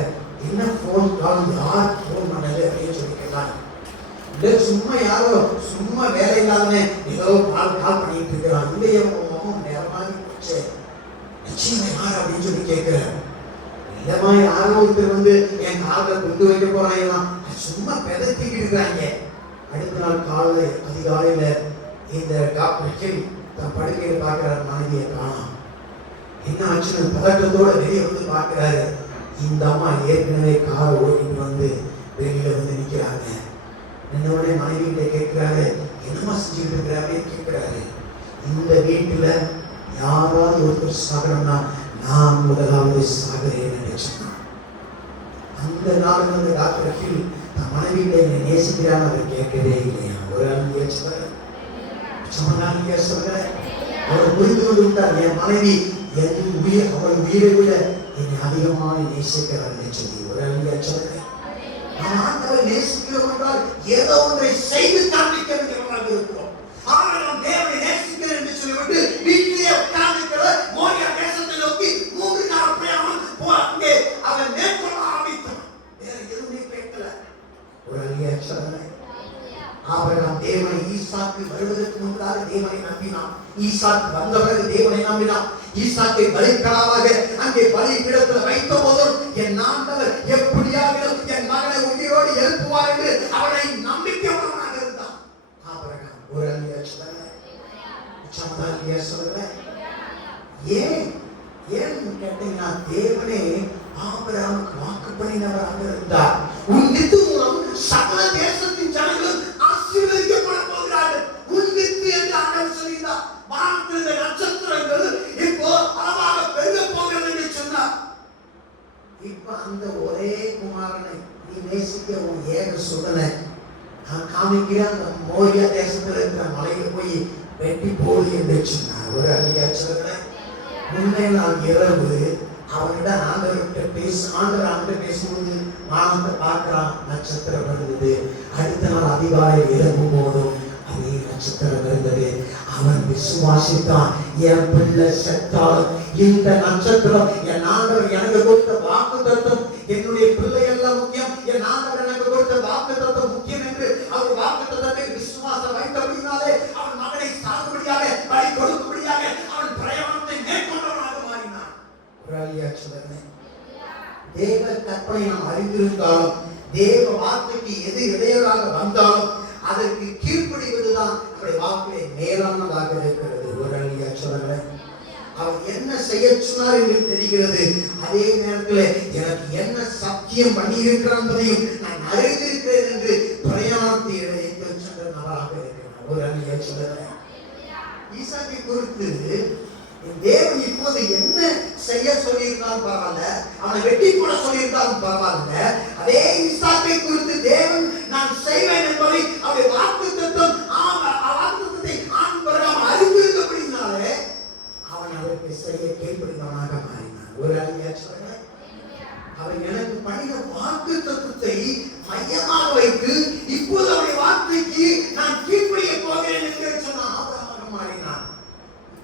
என்ன போன் கால், யார் போன் பண்ணது அப்படின்னு சொல்லி கேட்டாங்க. இல்லை சும்மா யாரோ சும்மா வேலை இல்லாதவனே ஏதோ கால் பண்ணிட்டு இருக்கிறான். இல்லையே முகம் நேரமாக போச்சு, நிச்சயமா யார் அப்படின்னு சொல்லி கேட்கிறேன். இல்லமா யாரோ ஒருத்தர் வந்து என் காலில் கொண்டு வைக்க போறாங்க, சும்மா பெதத்திக்கிட்டு இருக்கிறாங்க. அடுத்த நாள் காலையில அதிகாலையில இந்த டாக்டர் தன் படுக்கையில் பார்க்கிறார், மனைவியை காணோம். என்ன ஆச்சுன்னு பதட்டத்தோட வெளியே வந்து பார்க்கிறாரு. இந்த அம்மா ஏற்கனவே காரை ஓட்டிட்டு வந்து வெளியில வந்து நிற்கிறாங்க. என்னோட மனைவியிட்ட கேட்கிறாரு, என்னமா செஞ்சுட்டு இருக்கிறாரு கேட்கிறாரு. இந்த வீட்டுல யாராவது ஒருத்தர் சாகணும்னா நான் முதலாவது சாகிறேன் நினைச்சேன். அந்த நாள் வந்து டாக்டர் ஹில் தன் மனைவியிட்ட என்னை நேசிக்கிறான்னு அவர் கேட்கவே இல்லையா. ஒரு அழியா சொல்ற சமனாலியா சொல்ற, அவர் புரிந்து கொண்டு விட்டார், என் மனைவி என் உயிர் அவள் உயிரை விட என்னை அதிகமாக நேசிக்கிறார் என்று சொல்லி. ஒரு அழியா சொல்ற, ஆண்டவரை நேசிக்கிறோம் என்றால் ஏதோ ஒன்றை செய்து காண்பிக்க வேண்டியவர்களாக இருக்கிறோம். ஆனால் நாம் தேவனை நேசிக்கிறேன் என்று சொல்லிவிட்டு வீட்டிலே உட்கார்ந்திருக்கிற மோரியா தேசத்தை நோக்கி 3 நாள் பிரயாணம் அங்கே அவன் மேற்கொள்ள ஆரம்பித்தான். வேற எதுவுமே கேட்கல. ஒரு அழியா சொல்ற, ஆபிரகாம் தேவனை ஈசாக்கு வருவதற்கு முன்பாக தேவனை நம்பினான். ஈசாக்கு வந்த பிறகு தேவனை நம்பினான். ஈசாக்கை பலிக்கடாவாக அங்கே பலிபீடத்தில் வைத்த போதும் என் ஆண்டவர் எப்படியாக என் மகனை உயிரோடு எழுப்புவார் என்று அவனை நம்பிக்கையுள்ளவனாக இருந்தான். ஆபிரகாம் ஒரு அழியா சொல்ல, ஏன் கேட்டீங்கன்னா தேவனே ஆபிரகாமுக்கு வாக்கு பண்ணினவராக இருந்தார். உன் வித்து மூலம் சகல தேசத்தின் ஜனங்கள் ஆசீர்வதிக்கப்பட போகிறார்கள். உன் வித்து என்று ஆண்டவர் சொல்லினார். வானத்தில் நட்சத்திரங்கள் இப்போ அளவாக பெருக போகிறது என்று சொன்னார். இப்ப அந்த ஒரே குமாரனை நீ நேசிக்க உன் ஏக சுதனை நான் காமிக்கிறேன். அந்த மோரியா தேசத்தில் இருக்கிற மலையில போய் வெட்டி போடு என்று சொன்னார். ஒரு அழியா சொல்ற, முன்னே நாள் இரவு அவனிடம் ஆண்டவர் பேசும்போது வானத்தை பார்க்கிறான், நட்சத்திரம் இருந்தது. அடுத்த நாள் அதிகாலை எழும்பும் போதும் அதே நட்சத்திரம் இருந்தது. அவன் விசுவாசித்தான், என் பிள்ளை செத்தாலும் இந்த நட்சத்திரம் என் ஆண்டவர் எனக்கு கொடுத்த வாக்குத்தத்தம், என்னுடைய பிள்ளை எல்லாம் முக்கியம், என் ஆண்டவர் எனக்கு கொடுத்த வாக்குத்தத்தம் முக்கியம் என்று அவர் வாக்குத்தத்தத்தை விசுவாசம் வைத்தபடினாலே அவன் மகனை சாக தேவ கற்பனை நாம் அறிந்திருந்தாலும், தேவ வார்த்தைக்கு எது இடையூறாக வந்தாலும் அதற்கு கீழ்ப்படிவதுதான் நம்முடைய வாக்கிலே மேலானதாக இருக்கிறது. ஒரு அழியா சொல்லுங்களேன். அவர் என்ன செய்ய சொன்னார் என்று தெரிகிறது. அதே நேரத்தில் எனக்கு என்ன சத்தியம் பண்ணி இருக்கிறான் என்பதையும் நான் அறிந்திருக்கிறேன் என்று பிரயாணத்தை இழைத்து சென்ற நபராக இருக்கிறார். ஒரு அழியா சொல்லுங்களேன். ஈசாக்கை குறித்து தேவன் இப்போது என்ன செய்ய சொல்லியிருந்தாலும் பரவாயில்ல, அவனை வெட்டி போட சொல்லியிருந்தாலும் பரவாயில்ல, அதே ஈசாக்கை குறித்து தேவன் நான் செய்வேன் என்பதை அவருடைய வாக்குத்தத்தத்தை அறிந்திருந்தபடினாலே அவன் அதற்கு செய்ய கீழ்ப்படிந்தவனாக மாறினான். ஒரு அழியா சொல்றேன். அவன் எனக்கு பண்ணின வாக்குத்தத்தத்தை மையமாக வைத்து இப்போது அவருடைய வார்த்தைக்கு நான் கீழ்ப்படிய போகிறேன் என்று சொன்னான். ஆபிரகாமாக மாறினான்.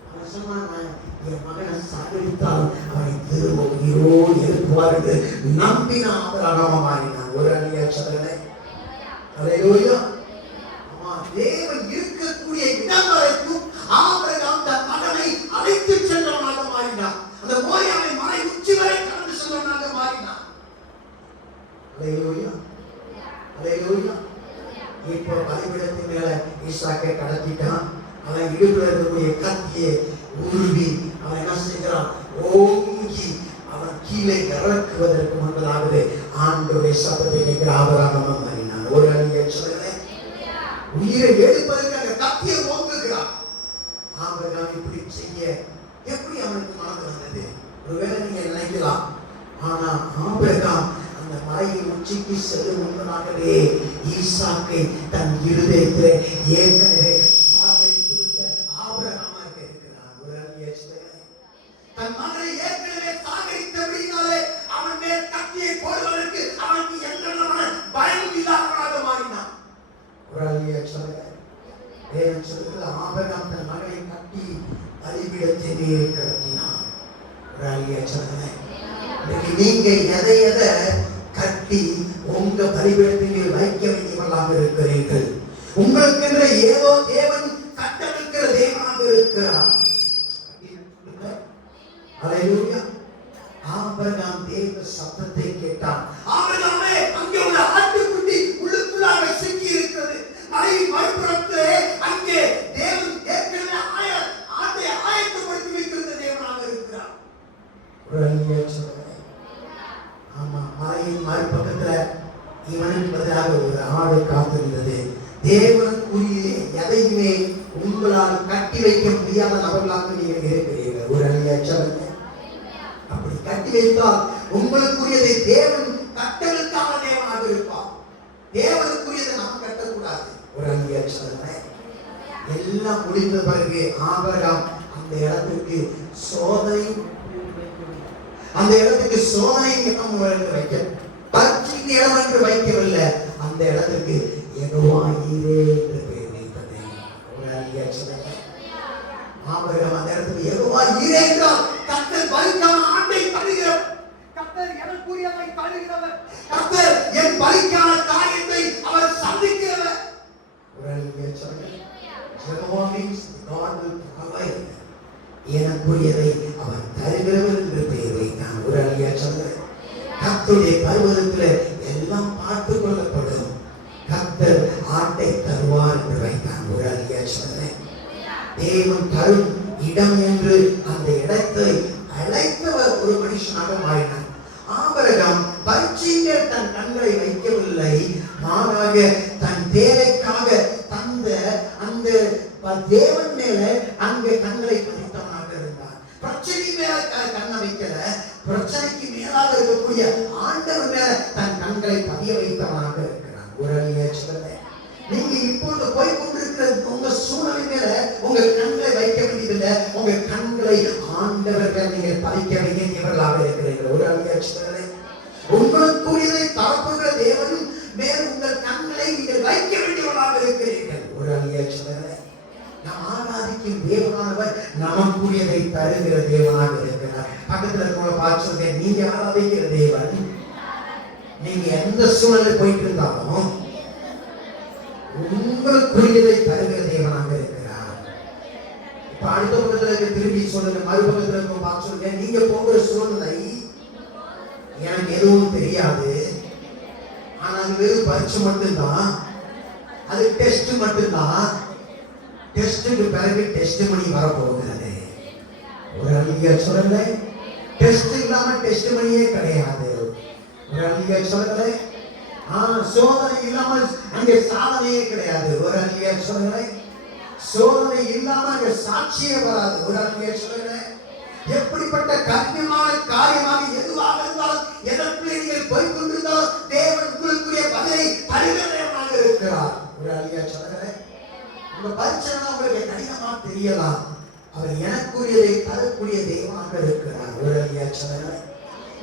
அவன் சொன்னான், என் மகனை சாகடித்தால் அவனை திரும்ப உயிரோடு எழுப்புவார் என்று நம்பின ஆபிரகாமாக மாறினான். ஒரு அழியா சொல்றேன். அல்லேலூயா. தேவன் இருக்கக்கூடிய இடம் வரைக்கும் ஆபிரகாம் தன் மகனை அழைத்து சென்றவனாக மாறினான். அந்த மோரியாவை மலை உச்சி வரை கடந்து சென்றவனாக மாறினான். அல்லேலூயா. அல்லேலூயா. இப்போ பலிபீடத்தின் மேல ஈசாக்கை கடத்திட்டான். அவன் இடுப்புல இருக்கக்கூடிய கத்தியை உருவி அவன் என்ன செய்கிறான்? ஓங்கி அவன் கீழே இறக்குவதற்கு முன்பதாகவே ஆண்டவருடைய சத்தத்தை கேட்கிற ஆபிரகாமாக மாறினான். ஒரு அழியை சொல்லுகிறேன். உயிரை எடுப்பதற்கு அந்த கத்தியை ஓங்குகிறான். ஆபிரகாம் இப்படி செய்ய எப்படி அவனுக்கு மனது வந்தது? ஒருவேளை நீங்க நினைக்கலாம். ஆனா ஆபிரகாம் அந்த மலையின் உச்சிக்கு செல்லும் முன்பதாகவே ஈசாக்கை தன் இருதயத்திலே ஏற்கனவே சாகடித்து விட்ட ஆபிரகாமாக இருக்கிறான். ஒரு அழியை சொல்லுகிறேன். தன் மகனை ஏற்கனவே சாகடித்தபடினாலே அவன் மேல் கத்தியை போடுவதற்கு அவனுக்கு எந்த பயம் இல்லாதவனாக மாறினான். ஒரு அழியை சொல்லுகிறேன். தேவன் சொல்லுகிற ஆபிரகாம் தன் மகனை கட்டி பலிபீடத்தை மேல் கடத்தினான். ஒரு அழியை சொல்லுகிறேன். நீங்க எதை எதை கட்டி உங்க பலிபீடத்தின் மேல் வைக்க வேண்டியவர்களாக இருக்கிறீர்கள். உங்களுக்கு ஏதோ தேவன் கட்டமைக்கிற தேவனாக இருக்கிறார். அல்லேலூயா. ஆபிரகாம் தேவ சத்தத்தை கேட்டான். ஆபிரகாமே, அங்கே உள்ள ஆட்டுக்குட்டி உள்ளுக்குள்ளாக சிக்கி இருக்கிறது. மலையின் மறுபுறத்திலே அங்கே தேவன் ஏற்கனவே ஆட்டை ஆயத்தப்படுத்தி வைத்திருந்த தேவனாக இருக்கிறார். ஒரு அழியை சொல்லுகிறேன். ஆமா, மலையின் மறுபக்கத்துல இவனுக்கு பதிலாக ஒரு ஆடு காத்திருந்தது. தேவனுக்குரிய எதையுமே உங்களால் கட்டி வைக்க முடியாத நபர்களாக நீங்கள் இருக்கிறீர்கள். ஒரு அழியை சொல்லுங்க. அப்படி கட்டி வைத்தால் உங்களுக்குரியதை தேவன் கட்டலுக்கான தேவனாக இருப்பார். தேவனுக்குரியதை நாம் கட்டக்கூடாது. ஒரு அழியை சொல்லுங்க. எல்லாம் முடிந்த பிறகு ஆபிரகாம் அந்த இடத்துக்கு சோதனை வைக்க பற்றின் இடம் என்று வைக்கவில்லை. அந்த இடத்துக்கு யெகோவா ஈரே என்று பெயர் வைத்தது. ஒரு அழியை சொல்லுங்க. ஆபிரகாம் அந்த இடத்துக்கு யெகோவா ஈரே என்றால் கர்த்தர் பலிக்கான ஆட்டை தருகிறவர், கர்த்தர் எனக்குரியதை தருகிறவர், கர்த்தர் என் பலிக்கான காரியத்தை அவர் சந்திக்கிறவர். ஒரு அழியை சொல்லுங்க. Jehovah means God will provide. எனக்குரியதை அவர் தருகிறவர் என்று பெயர் வைத்தான். ஒரு அழியா சொல்லுங்க. கர்த்தருடைய பர்வதத்தில் எல்லாம் பார்த்துக் கொள்ளப்படும். கர்த்தர் ஆட்டை தருவார் என்று வைத்தான். ஒரு அழியா சொல்லுங்க. தேவன் தரும் இடம் என்று அந்த இடத்தை அழைத்தவர் ஒரு மனுஷனாக மாறினார். ஆபிரகாம் பரீட்சையில் தன் கண்களை வைக்கவில்லை. மாறாக தன் தேவைக்காக தந்த அந்த தேவன் மேல அங்கே கண்களை பதித்தவனாக இருந்தார். பிரச்சனை மேல கண்ணை வைக்கல, பிரச்சனைக்கு மேலாக இருக்கக்கூடிய ஆண்டவர் மேல தன் கண்களை பதிய வைத்தவனாக இருக்கிறான். ஒரு அழியை சொல்லுங்க. நீங்க இப்பொழுது போய் கொண்டிருக்கிற உங்க சூழ்நிலை மேல உங்க கண்களை வைக்க வேண்டியதில்லை. உங்க கண்களை ஆண்டவர்கள் நீங்கள் பதிக்க வேண்டியவர்களாக இருக்கிறீர்கள். ஒரு அழியை சொல்லுங்க. உங்களுக்குரியதை தரப்புகிற தேவன் மேல் உங்கள் கண்களை நீங்கள் வைக்க வேண்டியவர்களாக இருக்கிறீர்கள். ஒரு அழியை சொல்லுங்க. நாம் ஆராதிக்கும் தேவனானவர் நமக்குரியதை தருகிற தேவனாக இருக்கிறார். பக்கத்துல இருக்கவங்க பார்த்து சொல்லுங்க, நீங்க ஆராதிக்கிற தேவன் நீங்க எந்த சூழ்நிலை போயிட்டு இருந்தாலும் உங்களுக்குரியதை தருகிற தேவனாக இருக்கிறார். இப்ப அடுத்த பக்கத்துல இருக்க திரும்பி சொல்லுங்க, மறுபக்கத்துல இருக்க பார்த்து சொல்லுங்க, நீங்க போகிற சூழ்நிலை எனக்கு எதுவும் தெரியாது. ஆனா அது வெறும் பரீட்சை மட்டும்தான், அது டெஸ்ட் மட்டும்தான். டெஸ்டுக்கு பிறகு டெஸ்ட் மணி வரப்போகிறது. ஒரு அழிய சொல்லல, டெஸ்ட் இல்லாம டெஸ்ட் மணியே கிடையாது. ஒரு அழிய சொல்லல, சோதனை இல்லாமல் அங்கே சாதனையே கிடையாது. ஒரு அழிய சொல்லல, சோதனை இல்லாம அங்கே சாட்சியே வராது. ஒரு அழிய சொல்லல, எப்படிப்பட்ட கடினமான காரியமாக எதுவாக இருந்தாலும், எதற்கு நீங்கள் போய் கொண்டிருந்தாலும் தேவன் உங்களுக்குரிய பதிலை தருகிறவராக இருக்கிறார். ஒரு அழிய சொல்லல, உங்க பரீட்சை உங்களுக்கு கடினமா தெரியலாம், அவர் எனக்குரியதை தரக்கூடிய தெய்வமாக இருக்கிறார். ஒரு அழிய சொல்லல,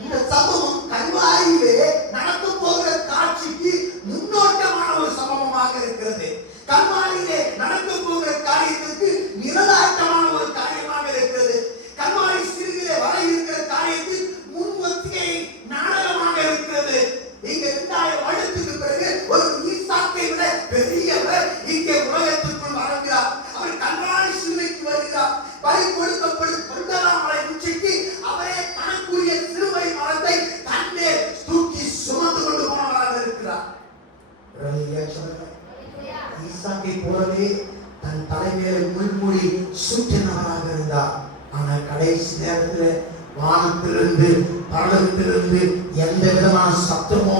இந்த சம்பவம் கல்வாரியிலே நடக்க போகிற காட்சிக்கு முன்னோட்டமான ஒரு சம்பவமாக இருக்கிறது. கல்வாரியிலே நடக்க போகிற காரியத்துக்கு நிரலாட்டமான ஒரு காரியமாக இருக்கிறது. கல்வாரி சிறுகிலே வர இருக்கிற காரியத்தில் முன்வத்தியை நாடகமாக இருக்கிறது. இங்க 2000 வருடத்துக்கு பிறகு ஒரு ஈசாக்கை விட பெரியவர் இங்கே உலகத்திற்குள் வருகிறார். அவர் கல்வாரி சிலுவைக்கு வருகிறார். பலி கொடுக்கப்படும் கொண்டலாமலை உச்சிக்கு அவரே தனக்குரிய சிலுவை மரத்தை தன்னே தூக்கி சுமந்து கொண்டு போனவராக இருக்கிறார். ஈசாக்கை போலவே தன் தலைமையில முள்மொழி சுற்றினவராக இருந்தார். ஆனா கடைசி நேரத்தில் வானத்திலிருந்து பரலத்திலிருந்து எந்த விதமான சத்தமோ,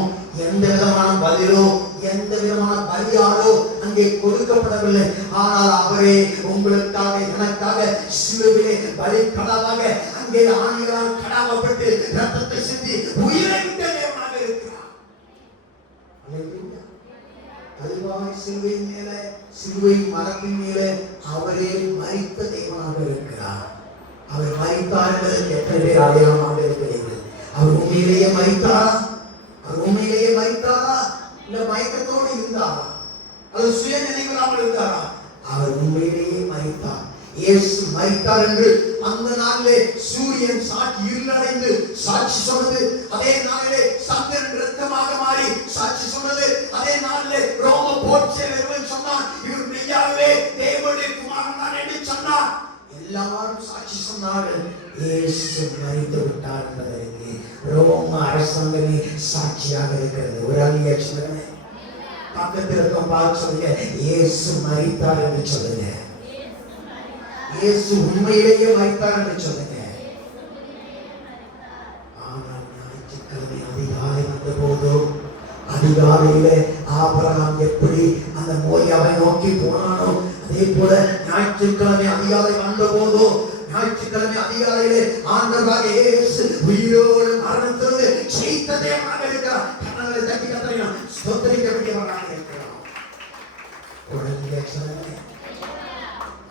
எந்த விதமான பதிலோ, எந்த விதமான பலியாலோ அங்கே கொடுக்கப்படவில்லை. ஆனால் அவரே உங்களுக்காக எனக்காக சிலுவையிலே பலிக்கடலாக அங்கே ஆணிகளால் கடாவப்பட்டு ரத்தத்தை சிந்தி உயிரை விட்ட தேவனாக இருக்கிறார். கல்வாரி சிலுவையின் மேலே, சிலுவை மரத்தின் மேலே அவரே மரித்த தேவனாக இருக்கிறார். அவர் மரித்தார் என்பதற்கு எத்தனை பேர் அடையாளமாக இருக்கிறீர்கள்? அவர் உண்மையிலேயே மரித்தாரா? அவர் உண்மையிலேயே மரித்தாரா? இல்ல மயக்கத்தோடு இருந்தாரா? அது சுய நினைவில்லாமல் இருந்தாரா? அவர் உண்மையிலேயே மரித்தார். இயேசு மரித்தார் என்று அந்த நாளிலே சூரியன் சாட்சி இருளடைந்து சாட்சி சொன்னது. அதே நாளிலே சந்திரன் இரத்தமாக மாறி சாட்சி சொன்னது. அதே நாளிலே ரோம போர்ச்சேவன் சொன்னான், இவர் மெய்யாகவே தேவனுடைய குமாரன் தான் என்று சொன்னார். எல்லாரும் சாட்சி சொன்னார்கள், இயேசு மரித்து விட்டார் என்பதற்கு ரோம அரசாங்கமே சாட்சியாக இருக்கிறது. ஒரு அழிய சொல்லுங்க, பக்கத்தில் இருக்கும் பார்த்து சொல்லுங்க, இயேசு மரித்தார் என்று சொல்லுங்க, இயேசு உண்மையிலேயே மரித்தார் என்று சொல்லுங்க. ஆனால் ஞாயிற்றுக்கிழமை அதிகாலை வந்த போதோ, அதிகாலையில ஆபிரகாம் எப்படி அந்த மோரியாவை நோக்கி போனானோ, அதே போல ஞாயிற்றுக்கிழமை அதிகாலை வந்த போதோ, ஞாயிற்றுக்கிழமை அதிகாலையிலே ஆண்டவராக இயேசு உயிரோடு மரணத்தோடு ஜெயித்த தேவனாக இருக்கிறார். கண்ணங்களை தட்டி கத்தறினான், ஸ்தோத்திரிக்க வேண்டியவனாக இருக்கிறார்.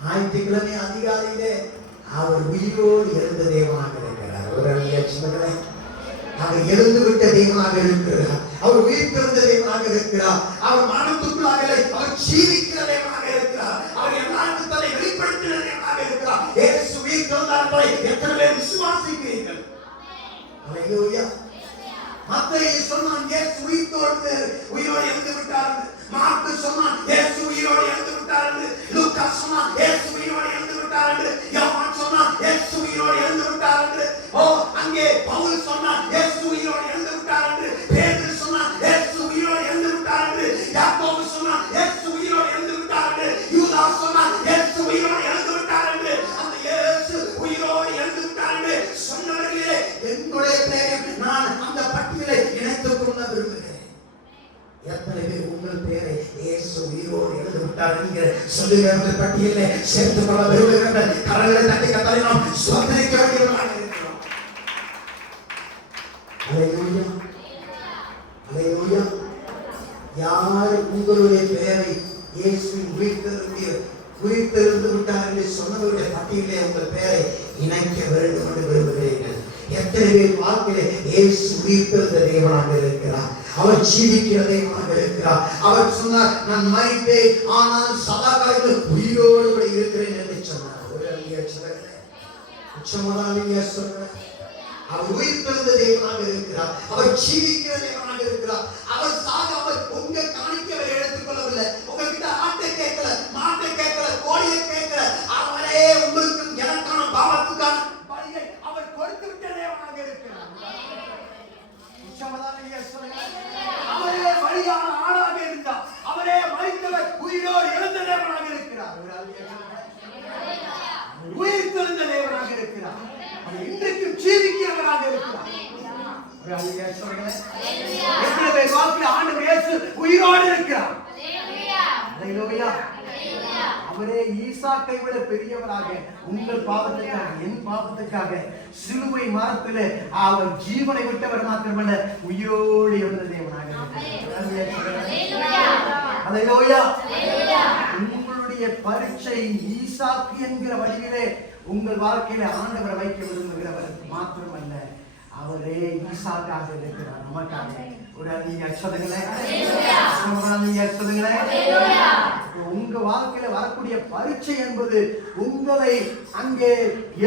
ஞாயிற்றுக்கிழமை அதிகாலையிலே அவர் உயிரோடு எழுந்த தேவனாக இருக்கிறார். ஒரு அவர் எழுந்து விட்ட தேவனாக இருக்கிறார். அவர் உயிர் பிறந்த தேவனாக இருக்கிறார். அவர் மரணத்துக்குள்ளாக அவர் ஜீவிக்கிற தேவனாக இருக்கிறார். அவர் எல்லாருக்கும் தன்னை வெளிப்படுத்தின தேவனாக இருக்கிறார். இயேசு உயிர் பிறந்தார் என்பதை எத்தனை பேர் விசுவாசிக்கிறீர்கள்? அல்லேலூயா. மத்தேயு சொன்னான், இயேசு உயிரோடு எழுந்து விட்டார். மார்க்கு சொன்னான், இயேசு உயிரோடு எழுந்து விட்டார் என்று. லூக்கா சொன்னான், இயேசு உயிரோடு எழுந்து விட்டார் என்று. யோவான் சொன்னான், இயேசு உயிரோடு எழுந்து விட்டார் என்று. அங்கே பவுல் சொன்னான், இயேசு உயிரோடு எழுந்து விட்டார் என்று. பேதுரு சொன்னான், இயேசு உயிரோடு எழுந்து விட்டார் என்று. யாக்கோபு சொன்னான், இயேசு உயிரோடு எழுந்து விட்டார் என்று. யூதா சொன்னான், இயேசு உயிரோடு எழுந்து விட்டார் என்று. அந்த இயேசு உயிரோடு எழுந்து விட்டார் என்று சொன்னவர்களே, என்னுடைய பெயரை நான் அந்த பட்டியலை இணைத்துக் கொள்ள விரும்புகிறேன். எத்தனை பேர் உங்கள் பெயரை இயேசு உயிரோடு எழுந்து விட்டார் என்கிற சொல்லுகிறவர்கள் பட்டியலை சேர்த்துக் கொள்ள விரும்புகிறீர்கள்? கரங்களை தட்டி கத்தாலே நாம் ஸ்தோத்திரிக்க வேண்டியவர்களாக இருக்கிறோம். அல்லேலூயா, அல்லேலூயா. யார் உங்களுடைய பெயரை இயேசு உயிர்த்தெழுந்து விட்டார் என்று சொன்னவருடைய பட்டியலே உங்கள் பெயரை இணைக்க வேண்டும் என்று விரும்புகிறீர்கள்? எத்தனை பேர் வாழ்க்கையிலே இயேசு உயிர்த்தெழுந்த தேவனாக இருக்கிறார்? அவர் ஜீவிக்கிற தேவனாக இருக்கிறார். அவர் சொன்னார், நான் மரித்தேன் ஆனால் சதா காலத்தில் உயிரோடு கூட இருக்கிறேன் என்று சொன்னார். ஒரு அழிய சொல்ல அவர் உயிர்த்தெழுந்த தேவனாக இருக்கிறார். அவர் ஜீவிக்கிற தேவனாக இருக்கிறார். அவர் சாக அவர் உங்க காணிக்கை எடுத்துக் கொள்ளவில்லை. உங்ககிட்ட ஆட்டை கேட்கல, மாட்டை கேட்கல, கோழியை கேட்கல. அவரே உங்களுக்கு எனக்கான பாவத்துக்கான பலியை அவர் கொடுத்து விட்ட தேவனாக இருக்கிறார். அவரே பலியான ஆடாக இருந்தார். அவரே மரித்தவர் உயிரோடு எழுந்த தேவனாக இருக்கிறார். உயிர் தெழுந்த தேவனாக இருக்கிறார். இன்றைக்கும் ஜீவிக்கிறவராக இருக்கிறார். எத்தனை பேர் வாழ்க்கையில் ஆண்டவர் இயேசு உயிரோடு இருக்கிறார். அவரே ஈசாக்கை விட பெரியவராக உங்கள் பாவத்துக்காக என் பாவத்துக்காக சிலுவை மரத்திலே அவர் ஜீவனை விட்டவர் மாத்திரமல்ல உயிரோடு எழுந்த தேவனாக உங்களுடைய பரீட்சை ஈசாக்கு என்கிற வழியிலே உங்கள் வாழ்க்கையில ஆண்டவரை வைக்க விரும்புகிறவர் மாத்திரமல்ல அவரே ஈசாக்காக இருக்கிறார். நமக்காக ஒரு உங்க வாழ்க்கையில வரக்கூடிய பரீட்சை என்பது உங்களை அங்கே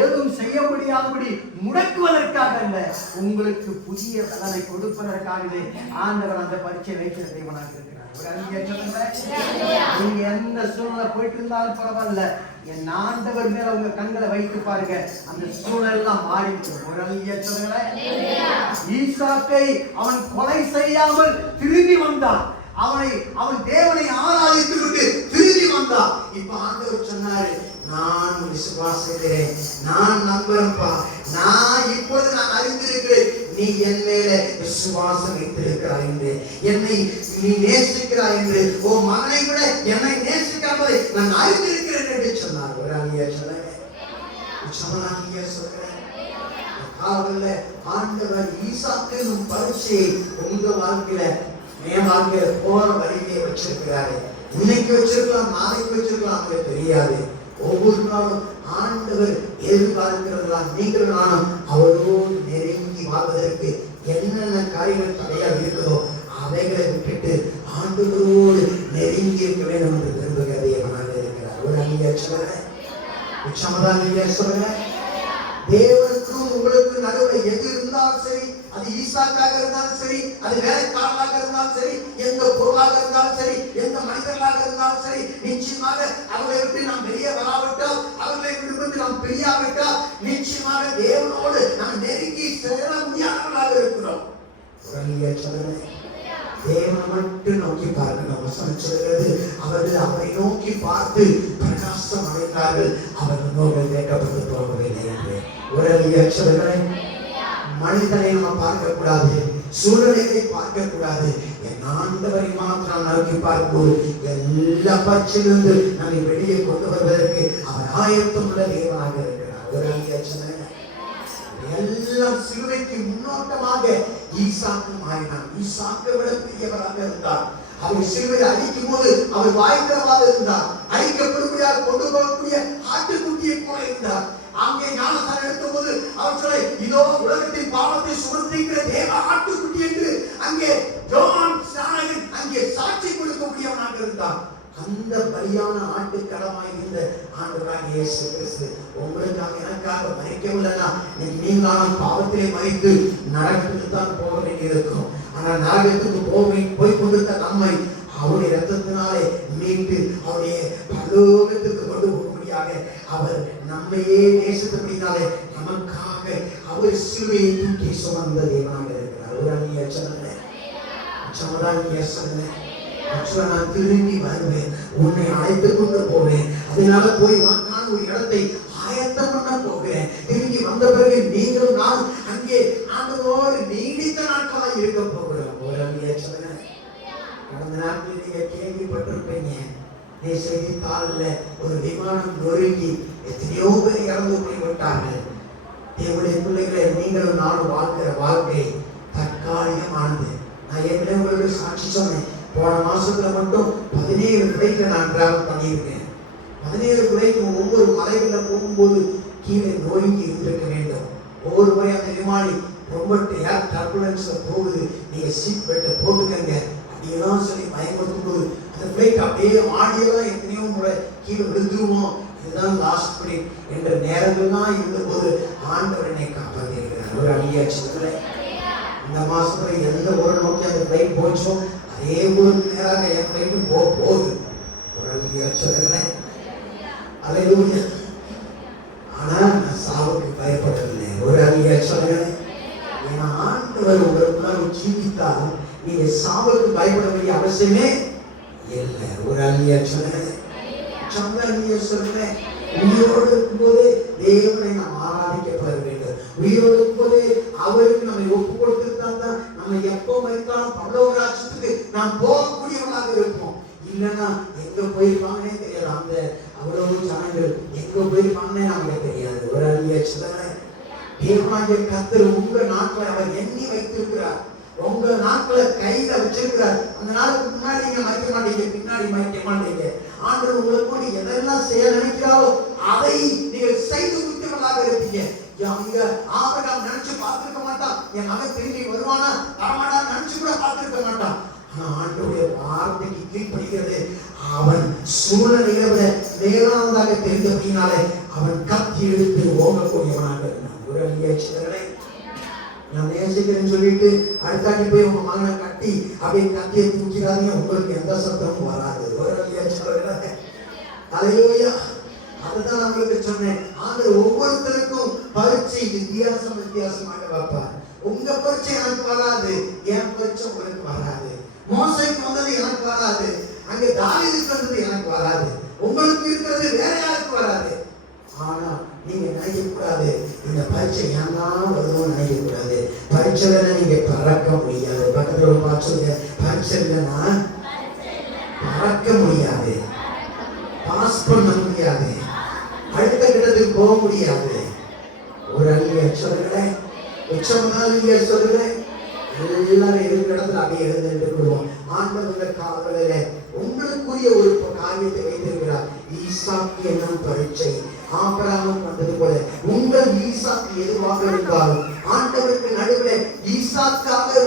எதுவும் செய்ய முடியாதபடி முடக்குவதற்காக அல்ல, உங்களுக்கு புதிய பலனை கொடுப்பதற்காகவே ஆண்டவர் அந்த பரீட்சை வைக்கிற தேவனாக இருக்கிறார். நீங்க எந்த சூழ்நிலை போயிட்டு இருந்தாலும் பரவாயில்ல, என் ஆண்டவர் மேல உங்க கண்களை வைத்து பாருங்க, அந்த சூழல் எல்லாம் மாறிவிடும். ஒரு ஈசாக்கை அவன் கொலை செய்யாமல் திரும்பி வந்தான். அவன் தேவனை ஆராதித்து விட்டு திரும்பி வந்தான். இப்ப ஆண்டவர் சொன்னாரு, நான் விசுவாசிக்கிறேன், நான் நம்புறேன்ப்பா, நான் இப்பொழுது நான் அறிந்திருக்கிறேன் நீ என் மேல விசுவாசம் வைத்திருக்கிறாய் என்று, என்னை நீ நேசிக்கிறாய் என்று, ஓ மகனை விட என்னை நேசிக்காததை நான் அறிந்திருக்கிறேன் என்று சொன்னார். ஒரு ஆண்டவர் ஈசாக்கு பரீட்சையை உங்க வாழ்க்கையில என் வாழ்க்கையில போற வழியிலே வச்சிருக்கிறாரு. இன்னைக்கு வச்சிருக்கலாம், நாளைக்கு வச்சிருக்கலாம், அவங்களுக்கு தெரியாது. ஒவ்வொரு நாளும் ஆண்டவர் எதிர்பார்க்கிறதா நீங்கள் நானும் அவரோடு நெருங்கி வாழ்வதற்கு என்னென்ன காரியங்கள் தடையாக இருக்கிறதோ அவைகளை விட்டுட்டு ஆண்டவரோடு நெருங்கி இருக்க வேண்டும் என்று விரும்புகிற தேவனாக இருக்கிறார். ஒரு சொல்லுங்க, தேவனுக்கும் உங்களுக்கு நடுவில் எது இருந்தாலும் சரி, அது ஈசாக்காக இருந்தாலும் சரி, அது வேலைக்காரனாக இருந்தாலும் சரி, எந்த பொருளாக இருந்தாலும் சரி, எந்த மனிதர்களாக இருந்தாலும் சரி, நிச்சயமாக அவர்களை விட்டு நாம் வெளியே வராவிட்டால், அவர்களை விட்டு நாம் பிரியாவிட்டால், நிச்சயமாக தேவனோடு நாம் நெருங்கி சேர முடியாதவர்களாக இருக்கிறோம். தேவனை மட்டும் நோக்கி பார்க்கணும். வசனம் சொல்கிறது, அவர்கள் அவரை நோக்கி பார்த்து பிரகாசம் அடைந்தார்கள், அவர்கள் நோய்கள் வேக்கப்பட்டு போகவில்லை என்று. ஒரு மனிதனை நம்ம பார்க்க கூடாது, சூழ்நிலையை பார்க்க கூடாது, என் ஆண்டவரை மாத்திரம் நோக்கி பார்க்கும்போது எல்லா பட்சிலிருந்து நம்மை வெளியே கொண்டு வருவதற்கு அவர் ஆயத்தம் உள்ள தேவனாக இருக்கிறார். ஒரு எல்லாம் சிலுவைக்கு முன்னோட்டமாக ஈசாக்கு மாறினார். ஈசாக்கை விட பெரியவராக இருந்தார். அவர் சிலுவையை அழிக்கும் போது அவர் வாய்ந்தவராக இருந்தார். அழிக்கப்படும்படியாக கொண்டு போகக்கூடிய ஆட்டுக்குட்டியை போல இருந்தார். அங்கே ஞானஸ்தானம் எடுத்த போது அவர் சொல்ல, இதோ உலகத்தின் பாவத்தை சுமந்திருக்கிற தேவ ஆட்டுக்குட்டி என்று அங்கே யோவான் ஸ்நானகன் அங்கே சாட்சி கொடுக்கக்கூடியவனாக இருந்தார். அந்த பலியான ஆட்டுக்கடமாய் இருந்த ஆண்டவராகிய இயேசு கிறிஸ்து உங்களுக்காக எனக்காக மரிக்கவில்லைன்னா நீங்களும் பாவத்திலே மரித்து நரகத்துக்கு தான் போக வேண்டியிருக்கும். ஆனால் நரகத்துக்கு போய் கொண்டிருந்த நம்மை அவருடைய ரத்தத்தினாலே மீட்டு அவருடைய பரலோகத்துக்கு கொண்டு போகும்படியாக அவர் நம்மையே நேசித்தபடினாலே நமக்காக அவர் சிலுவையை தூக்கி சுமந்த தேவனாக இருக்கிறார். ஒரு அந்நிய சொன்ன நான் திரும்பி வருவேன், உன்னை அழைத்துக் கொண்டு போவேன், அதனால போய் உனக்கான ஒரு இடத்தை ஆயத்தம் பண்ண போகிறேன். திரும்பி வந்த பிறகு நீங்களும் நான் அங்கே ஆண்டவரோடு நீடித்த நாட்களாக இருக்க போகிறோம். கடந்த நாட்களில் நீங்க கேள்விப்பட்டிருப்பீங்க, செய்தித்தாளில் ஒரு விமானம் நொறுங்கி எத்தனையோ பேர் இறந்து போய்விட்டார்கள். தேவனுடைய பிள்ளைகளை நீங்களும் நானும் வாழ்க்கிற வாழ்க்கை தற்காலிகமானது. நான் ஏற்கனவே உங்களுக்கு சாட்சி சொன்னேன், போன மாசத்துல மட்டும் 17 ஃபிளைட்ல நான் டிராவல் பண்ணியிருக்கேன். 17 ஃபிளைட் ஒவ்வொரு மலைகள்ல போகும்போது கீழே நோய்க்கு இருந்திருக்க வேண்டும். ஒவ்வொரு முறை அந்த விமானி ரொம்ப ஏர் டர்புலன்ஸ்ல போகுது, நீங்க சீட் பெல்ட்டை போட்டுக்கங்க அப்படியெல்லாம் சொல்லி பயன்படுத்தும் போது அந்த ஃபிளைட் அப்படியே ஆடியெல்லாம் எத்தனையோ முறை கீழே விழுந்துருவோம், இதுதான் லாஸ்ட் ஃபிளைட் என்ற நேரங்கள்லாம் இருந்தபோது ஆண்டவர் என்னை காப்பாற்றிருக்கிறார். ஒரு அடியாட்சியத்துல இந்த மாசத்துல எந்த ஒரு நோக்கி அந்த ஃபிளைட் போச்சோ அதே ஒரு நேராக என் ஃபிளைட்டு போகுது. ஒரு அடியாட்சியத்துல அல்லேலூயா. ஆனா நான் சாவுக்கு பயப்படவில்லை. ஒரு அடியாட்சியத்துல ஏன்னா ஆண்டவர் உங்களுக்குள்ள இருந்தா நீங்க சாவுக்கு பயப்பட வேண்டிய அவசியமே இல்லை. ஒரு அல்லியா சொல்லுங்க, சொந்த சொல்லுங்க. உயிரோடு இருக்கும்போது தேவனை நாம் ஆராதிக்கப்பட வேண்டும். உயிரோடு இருக்கும்போது அவருக்கு நம்மை ஒப்பு கொடுத்திருந்தா நம்ம எப்போ வைத்தாலும் பரலோக ராஜ்யத்துக்கு நாம் போகக்கூடியவர்களாக இருப்போம். இல்லைன்னா எங்க போயிருப்பாங்கன்னே தெரியாது. அந்த அவ்வளவு ஜனங்கள் எங்க போயிருப்பாங்கன்னே நமக்கு தெரியாது. ஒரு அல்லியா சொல்லுங்க. தேவனாகிய கர்த்தர் உங்க நாட்களை அவர் எண்ணி வைத்திருக்கிறார். உங்க நாட்களை கையில வச்சிருக்கிறார். அந்த நாளுக்கு முன்னாடி நீங்க மறைக்க மாட்டீங்க, பின்னாடி மறைக்க மாட்டீங்க. ஆண்டவர் உங்களுக்கு நீங்க எதெல்லாம் செய்ய நினைக்கிறாரோ அதை நீங்கள் செய்து முடித்தவர்களாக இருப்பீங்க. அங்க ஆபிரகாம் நினைச்சு பார்த்திருக்க மாட்டான், என் மகன் திரும்பி வருவானா வரமாட்டா நினைச்சு கூட பார்த்திருக்க மாட்டான். ஆனா ஆண்டவருடைய வார்த்தைக்கு கீழ்ப்படுகிறது. அவன் சூழ்நிலையை விட மேலானதாக தெரிந்தபடினாலே அவன் கத்தி எடுத்து ஓங்கக்கூடியவனாக இருந்தான். ஒரு அழியாட்சியர்களே, நான் நேசிக்கிறேன்னு சொல்லிட்டு அடுத்தாட்டி போய் உங்க மகனை கட்டி அப்படியே கத்தியை தூக்கிறாதீங்க, உங்களுக்கு எந்த சத்தமும் வராது. ஒரு அழியாட்சியர்களே, அல்லேலூயா. அதுதான் நம்மளுக்கு சொன்னேன். ஆண்டவர் ஒவ்வொருத்தருக்கும் பரீட்சை வித்தியாசமாக வைப்பார். உங்க பரீட்சை எனக்கு வராது, என் பரீட்சை உங்களுக்கு வராது. மோசைக்கு வந்தது எனக்கு வராது, அங்க தாவீதுக்கு வந்தது எனக்கு வராது, உங்களுக்கு இருக்கிறது வேற யாருக்கு வராது. ஆனா நீங்க நினைக்கக்கூடாது இந்த பரீட்சை ஏன்னா வருவோம் நினைக்கக்கூடாது. பரீட்சை நீங்க பறக்க முடியாது. பக்கத்துல ஒரு பார்த்து சொல்லுங்க, பரீட்சை இல்லைன்னா பறக்க முடியாது, பாஸ் பண்ண முடியாது, அடுத்த கிட்டத்துக்கு போக முடியாது. ஒரு அழிய சொல்லுங்களேன், உச்சமனாலிய சொல்லுங்களேன். எல்லாரும் இருக்கிற இடத்துல அப்படியே எழுந்துட்டு கொள்வோம். ஆண்டவருடைய காவலில உங்களுக்குரிய ஒரு காரியத்தை வைத்திருக்கிறார். ஈசாக்கு என்னும் பரீட்சை ஆபிரகாமுக்கு வந்தது போல உங்கள் ஈசாக்கு எதுவாக இருந்தாலும் ஆண்டவருக்கு நடுவில் ஈசாக்கா